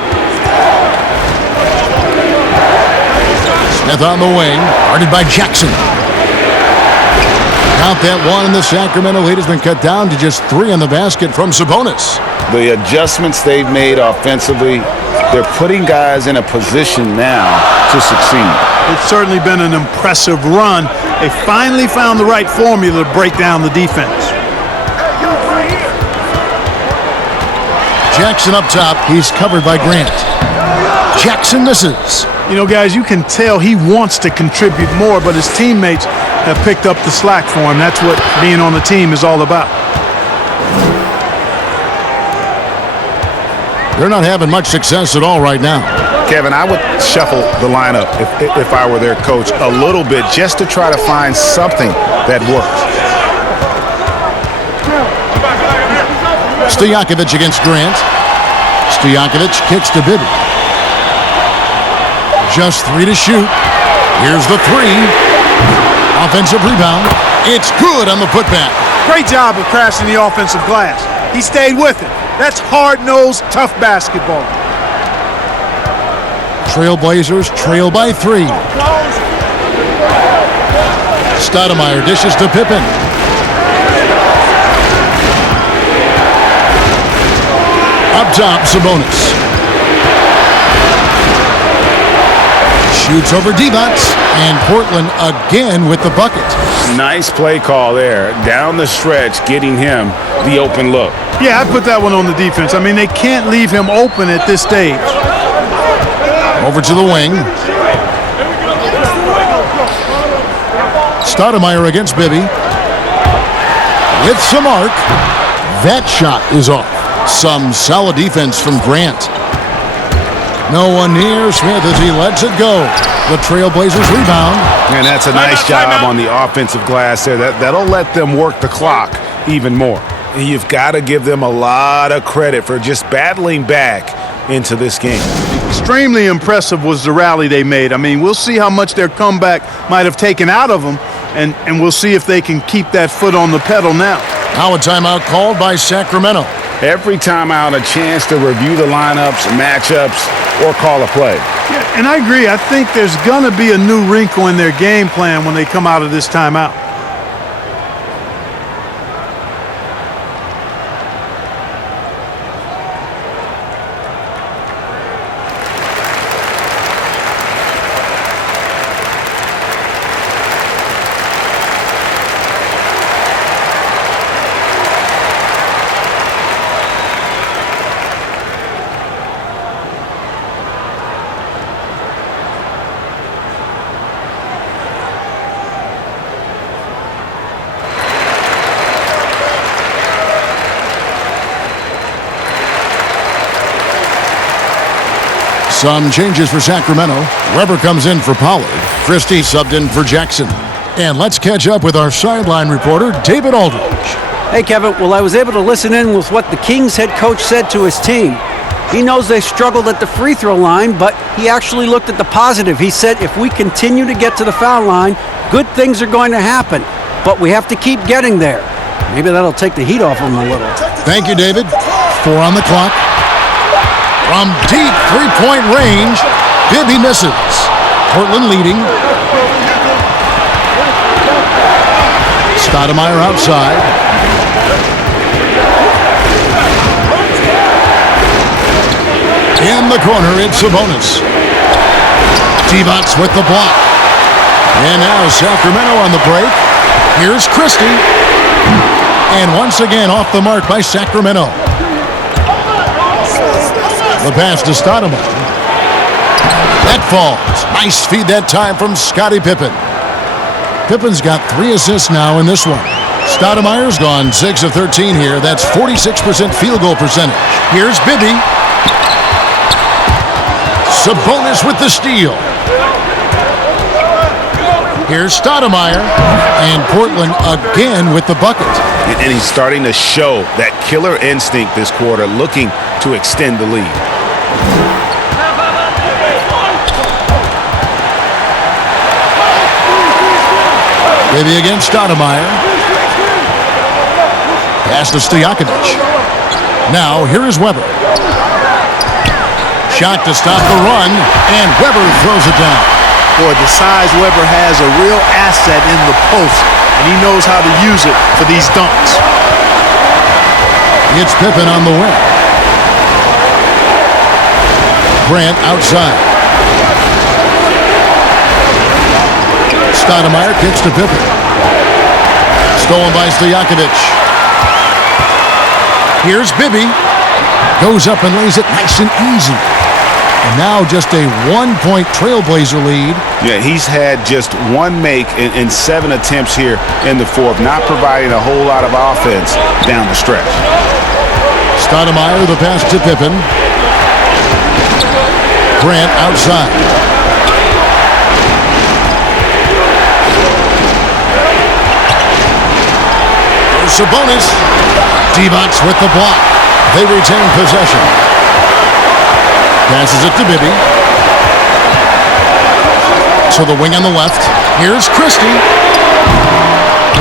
Smith on the wing, guarded by Jackson. Count that one, and the Sacramento lead has been cut down to just 3 on the basket from Sabonis. The adjustments they've made offensively, they're putting guys in a position now to succeed. It's certainly been an impressive run. They finally found the right formula to break down the defense. Jackson up top, he's covered by Grant. Jackson misses. You know, guys, you can tell he wants to contribute more, but his teammates have picked up the slack for him. That's what being on the team is all about. They're not having much success at all right now. Kevin, I would shuffle the lineup if I were their coach a little bit just to try to find something that works. Stojakovic against Grant. Stojakovic kicks to Bibby. Just 3 to shoot. Here's the 3. Offensive rebound. It's good on the putback. Great job of crashing the offensive glass. He stayed with it. That's hard-nosed, tough basketball. Trailblazers trail by 3. Stoudemire dishes to Pippen. Up top, Sabonis. Shoots over Divac, and Portland again with the bucket. Nice play call there. Down the stretch, getting him the open look. Yeah, I put that one on the defense. I mean, they can't leave him open at this stage. Over to the wing. Stoudemire against Bibby. With some arc. That shot is off. Some solid defense from Grant. No one near Smith as he lets it go. The Trailblazers rebound. And that's a nice job on the offensive glass there. That'll let them work the clock even more. And you've got to give them a lot of credit for just battling back into this game. Extremely impressive was the rally they made. I mean, we'll see how much their comeback might have taken out of them, and we'll see if they can keep that foot on the pedal now. Now a timeout called by Sacramento. Every timeout, a chance to review the lineups, matchups, or call a play. Yeah, and I agree. I think there's going to be a new wrinkle in their game plan when they come out of this timeout. Some changes for Sacramento. Weber comes in for Pollard. Christie subbed in for Jackson. And let's catch up with our sideline reporter, David Aldridge. Hey, Kevin. Well, I was able to listen in with what the Kings head coach said to his team. He knows they struggled at the free throw line, but he actually looked at the positive. He said, if we continue to get to the foul line, good things are going to happen. But we have to keep getting there. Maybe that'll take the heat off them a little. Thank you, David. 4 on the clock. From deep three-point range, Bibby misses. Portland leading. Stoudemire outside. In the corner, it's Sabonis. Divac with the block. And now Sacramento on the break. Here's Christie. And once again off the mark by Sacramento. The pass to Stoudemire. That falls. Nice feed that time from Scottie Pippen. Pippen's got 3 assists now in this one. Stoudemire's gone 6 of 13 here. That's 46% field goal percentage. Here's Bibby. Sabonis with the steal. Here's Stoudemire, and Portland again with the bucket. And he's starting to show that killer instinct this quarter, looking to extend the lead. Maybe against Stoudemire. Pass to Stojakovic. Now here is Weber. Shot to stop the run, and Weber throws it down. Boy, the size Weber has, a real asset in the post, and he knows how to use it for these dunks. It's Pippen on the wing. Grant outside. Stoudemire kicks to Pippen. Stolen by Stojakovic. Here's Bibby. Goes up and lays it nice and easy. And now just a 1-point Trailblazer lead. Yeah, he's had just one make in 7 attempts here in the fourth, not providing a whole lot of offense down the stretch. Stoudemire, the pass to Pippen. Grant outside. There's Sabonis. Divac with the block. They retain possession. Passes it to Bibby. To the wing on the left. Here's Christie.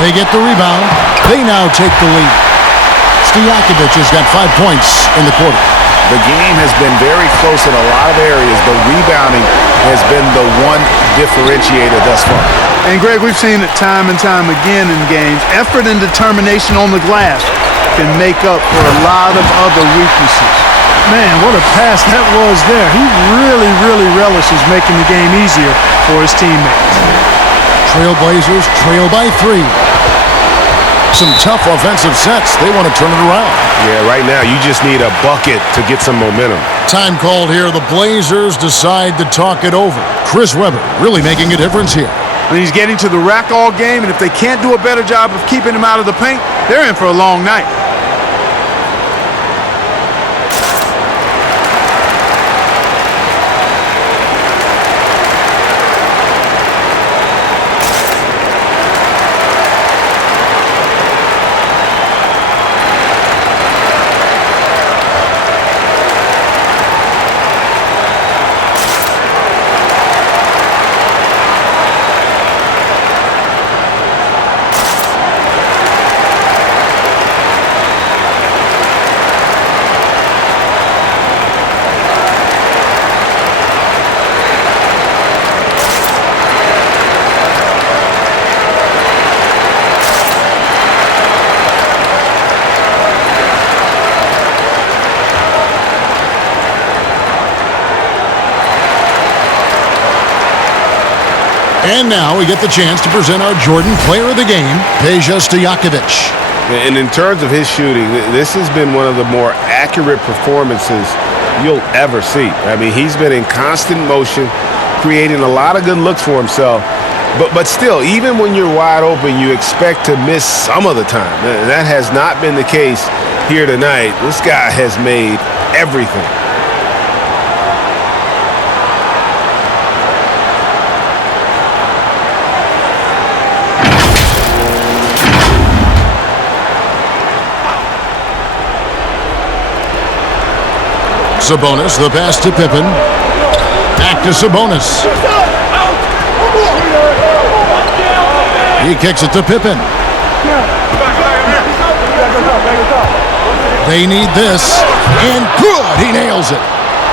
They get the rebound. They now take the lead. Stojakovic has got 5 points in the quarter. The game has been very close in a lot of areas, but rebounding has been the one differentiator thus far. And Greg, we've seen it time and time again in games. Effort and determination on the glass can make up for a lot of other weaknesses. Man, what a pass that was there. He really relishes making the game easier for his teammates. Trailblazers trail by 3. Some tough offensive sets. They want to turn it around. Yeah, right now you just need a bucket to get some momentum. Time called here. The Blazers decide to talk it over. Chris Webber really making a difference here. And he's getting to the rack all game, and if they can't do a better job of keeping him out of the paint, they're in for a long night. And now we get the chance to present our Jordan Player of the Game, Peja Stojakovic. And in terms of his shooting, this has been one of the more accurate performances you'll ever see. I mean, he's been in constant motion, creating a lot of good looks for himself. But still, even when you're wide open, you expect to miss some of the time. And that has not been the case here tonight. This guy has made everything. Sabonis, the pass to Pippen. Back to Sabonis. He kicks it to Pippen. They need this, and good! He nails it.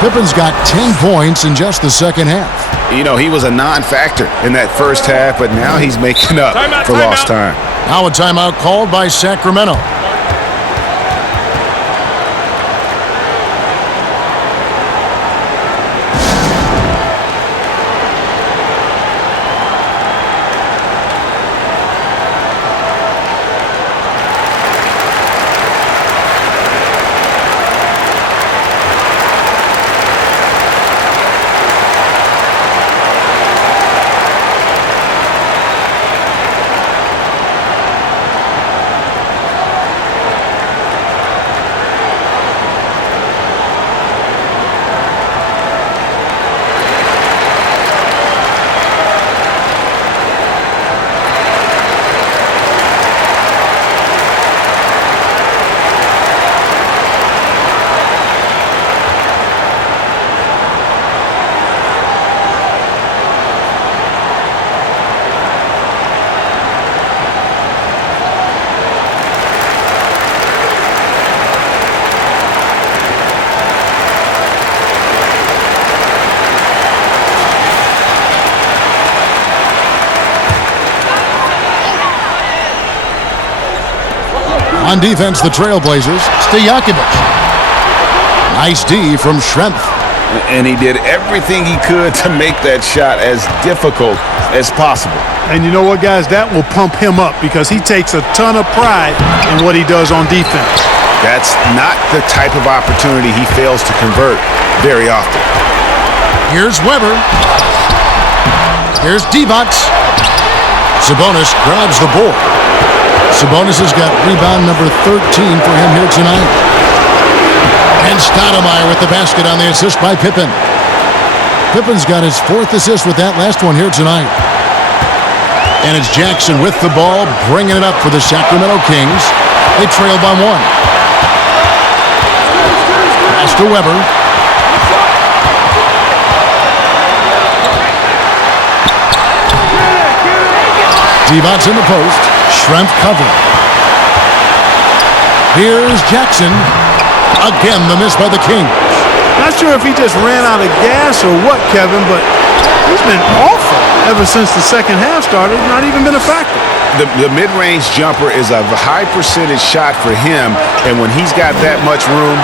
Pippen's got 10 points in just the second half. You know, he was a non-factor in that first half, but now he's making up for lost time. Now a timeout called by Sacramento. On defense, the Trailblazers, Stojakovic. Nice D from Schrempf. And he did everything he could to make that shot as difficult as possible. And you know what, guys? That will pump him up because he takes a ton of pride in what he does on defense. That's not the type of opportunity he fails to convert very often. Here's Weber. Here's Divac. Sabonis grabs the board. Sabonis has got rebound number 13 for him here tonight. And Stoudemire with the basket on the assist by Pippen. Pippen's got his 4th assist with that last one here tonight. And it's Jackson with the ball, bringing it up for the Sacramento Kings. They trail by 1. Pass to Weber. Divac in the post. Schrempf covering. Here's Jackson. Again, the miss by the Kings. Not sure if he just ran out of gas or what, Kevin, but he's been awful ever since the second half started. Not even been a factor. The mid-range jumper is a high percentage shot for him, and when he's got that much room,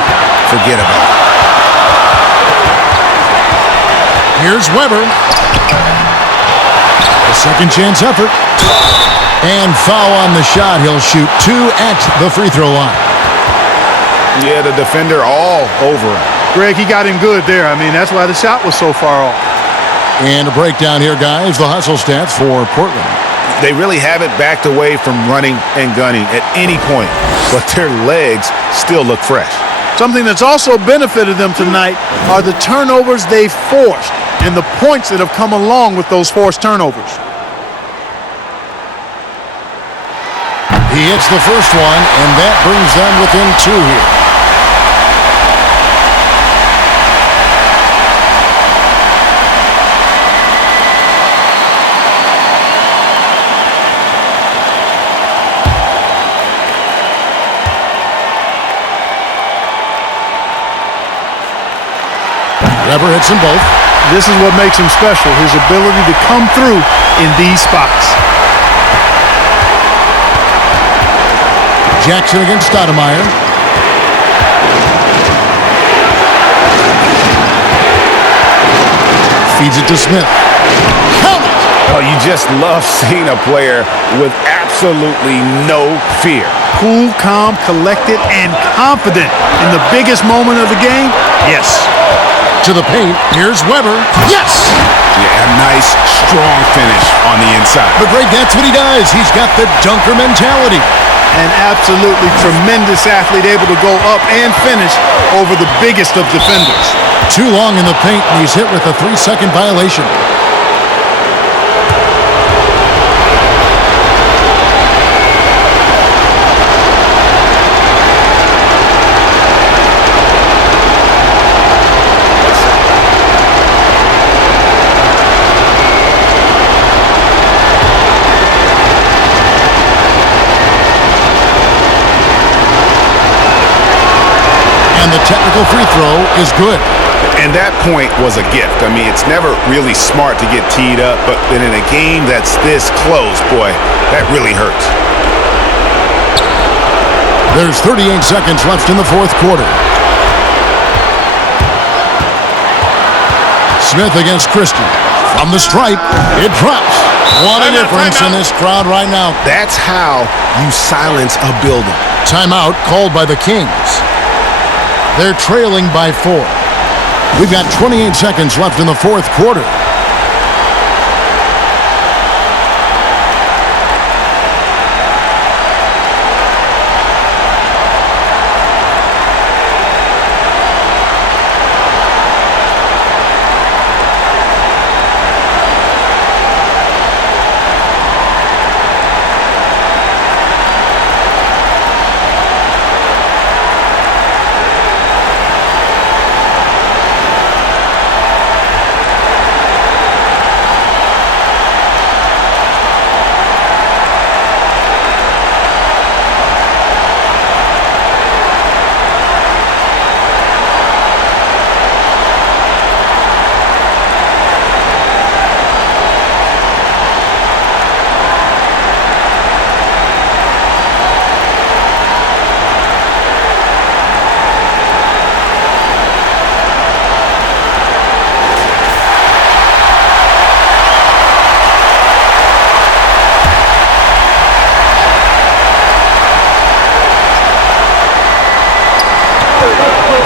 forget about it. Here's Weber. A second chance effort. And foul on the shot. He'll shoot 2 at the free throw line. Yeah, the defender all over him. Greg, he got him good there. I mean, that's why the shot was so far off. And a breakdown here, guys. The hustle stats for Portland. They really haven't backed away from running and gunning at any point, but their legs still look fresh. Something that's also benefited them tonight are the turnovers they've forced and the points that have come along with those forced turnovers. He hits the first one, and that brings them within 2 here. Weber hits them both. This is what makes him special, his ability to come through in these spots. Jackson against Stoudemire. Feeds it to Smith. Count it! Oh, you just love seeing a player with absolutely no fear. Cool, calm, collected, and confident in the biggest moment of the game. Yes. To the paint. Here's Weber. Yes! Yeah, a nice, strong finish on the inside. But Greg, that's what he does. He's got the dunker mentality. An absolutely tremendous athlete, able to go up and finish over the biggest of defenders. Too long in the paint, and he's hit with a 3-second violation. And the technical free throw is good. And that point was a gift. I mean, it's never really smart to get teed up, but in a game that's this close, boy, that really hurts. There's 38 seconds left in the fourth quarter. Smith against Christie. From the stripe, it drops. What a difference in this crowd right now. That's how you silence a building. Timeout called by the Kings. They're trailing by 4. We've got 28 seconds left in the fourth quarter.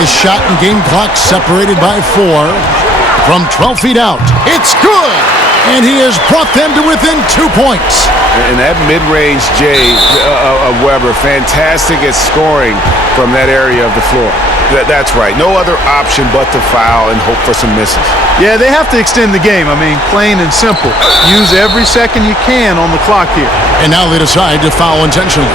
The shot and game clock separated by 4 from 12 feet out. It's good! And he has brought them to within 2 points. And that mid-range J of Weber, fantastic at scoring from that area of the floor. That's right. No other option but to foul and hope for some misses. Yeah, they have to extend the game. I mean, plain and simple. Use every second you can on the clock here. And now they decide to foul intentionally.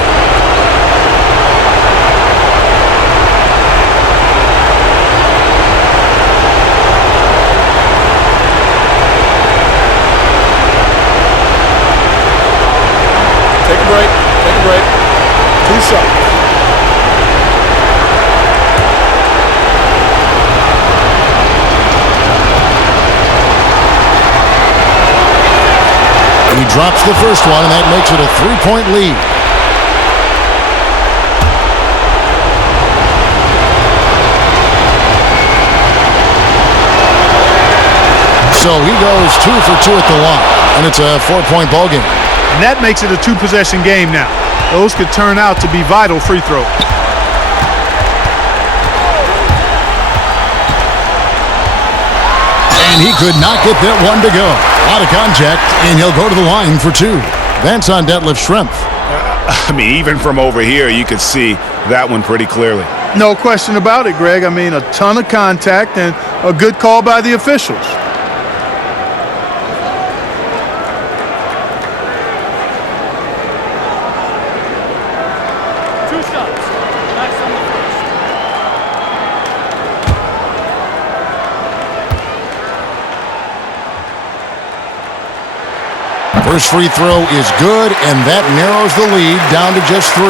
Take a break. Take a break. 2 shots. He drops the first one, and that makes it a 3-point lead. So he goes 2 for 2 at the line, and it's a 4-point ball game. And that makes it a 2-possession game now. Those could turn out to be vital free throws. And he could not get that one to go. A lot of contact, and he'll go to the line for 2. That's on Detlef Schrempf. I mean, even from over here, you could see that one pretty clearly. No question about it, Greg. I mean, a ton of contact and a good call by the officials. First free throw is good, and that narrows the lead down to just 3.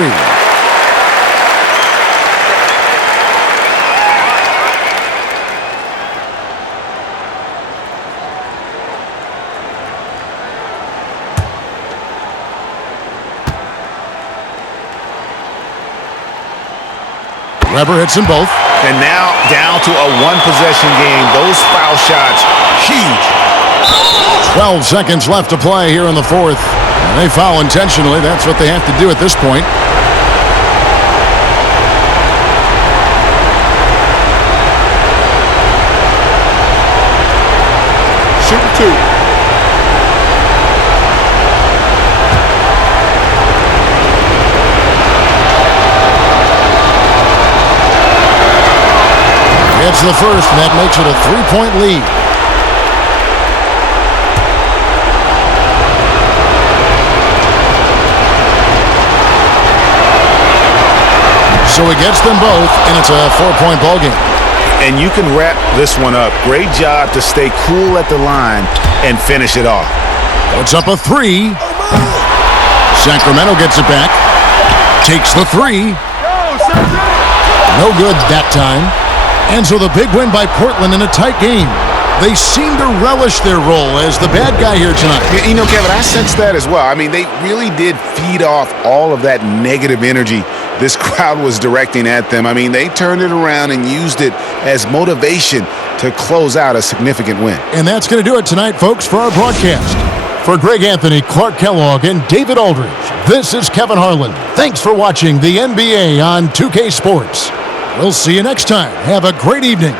Weber hits them both. And now down to a 1-possession game. Those foul shots, huge. 12 seconds left to play here in the fourth. And they foul intentionally. That's what they have to do at this point. Shooting 2. Gets the first, and that makes it a 3-point lead. So he gets them both, and it's a 4-point ball game. And you can wrap this one up. Great job to stay cool at the line and finish it off. Puts up a 3. Sacramento gets it back. Takes the 3. No good that time. And so the big win by Portland in a tight game. They seem to relish their role as the bad guy here tonight. You know, Kevin, I sense that as well. I mean, they really did feed off all of that negative energy this crowd was directing at them. I mean, they turned it around and used it as motivation to close out a significant win. And that's going to do it tonight, folks, for our broadcast. For Greg Anthony, Clark Kellogg, and David Aldridge, this is Kevin Harlan. Thanks for watching the NBA on 2K Sports. We'll see you next time. Have a great evening.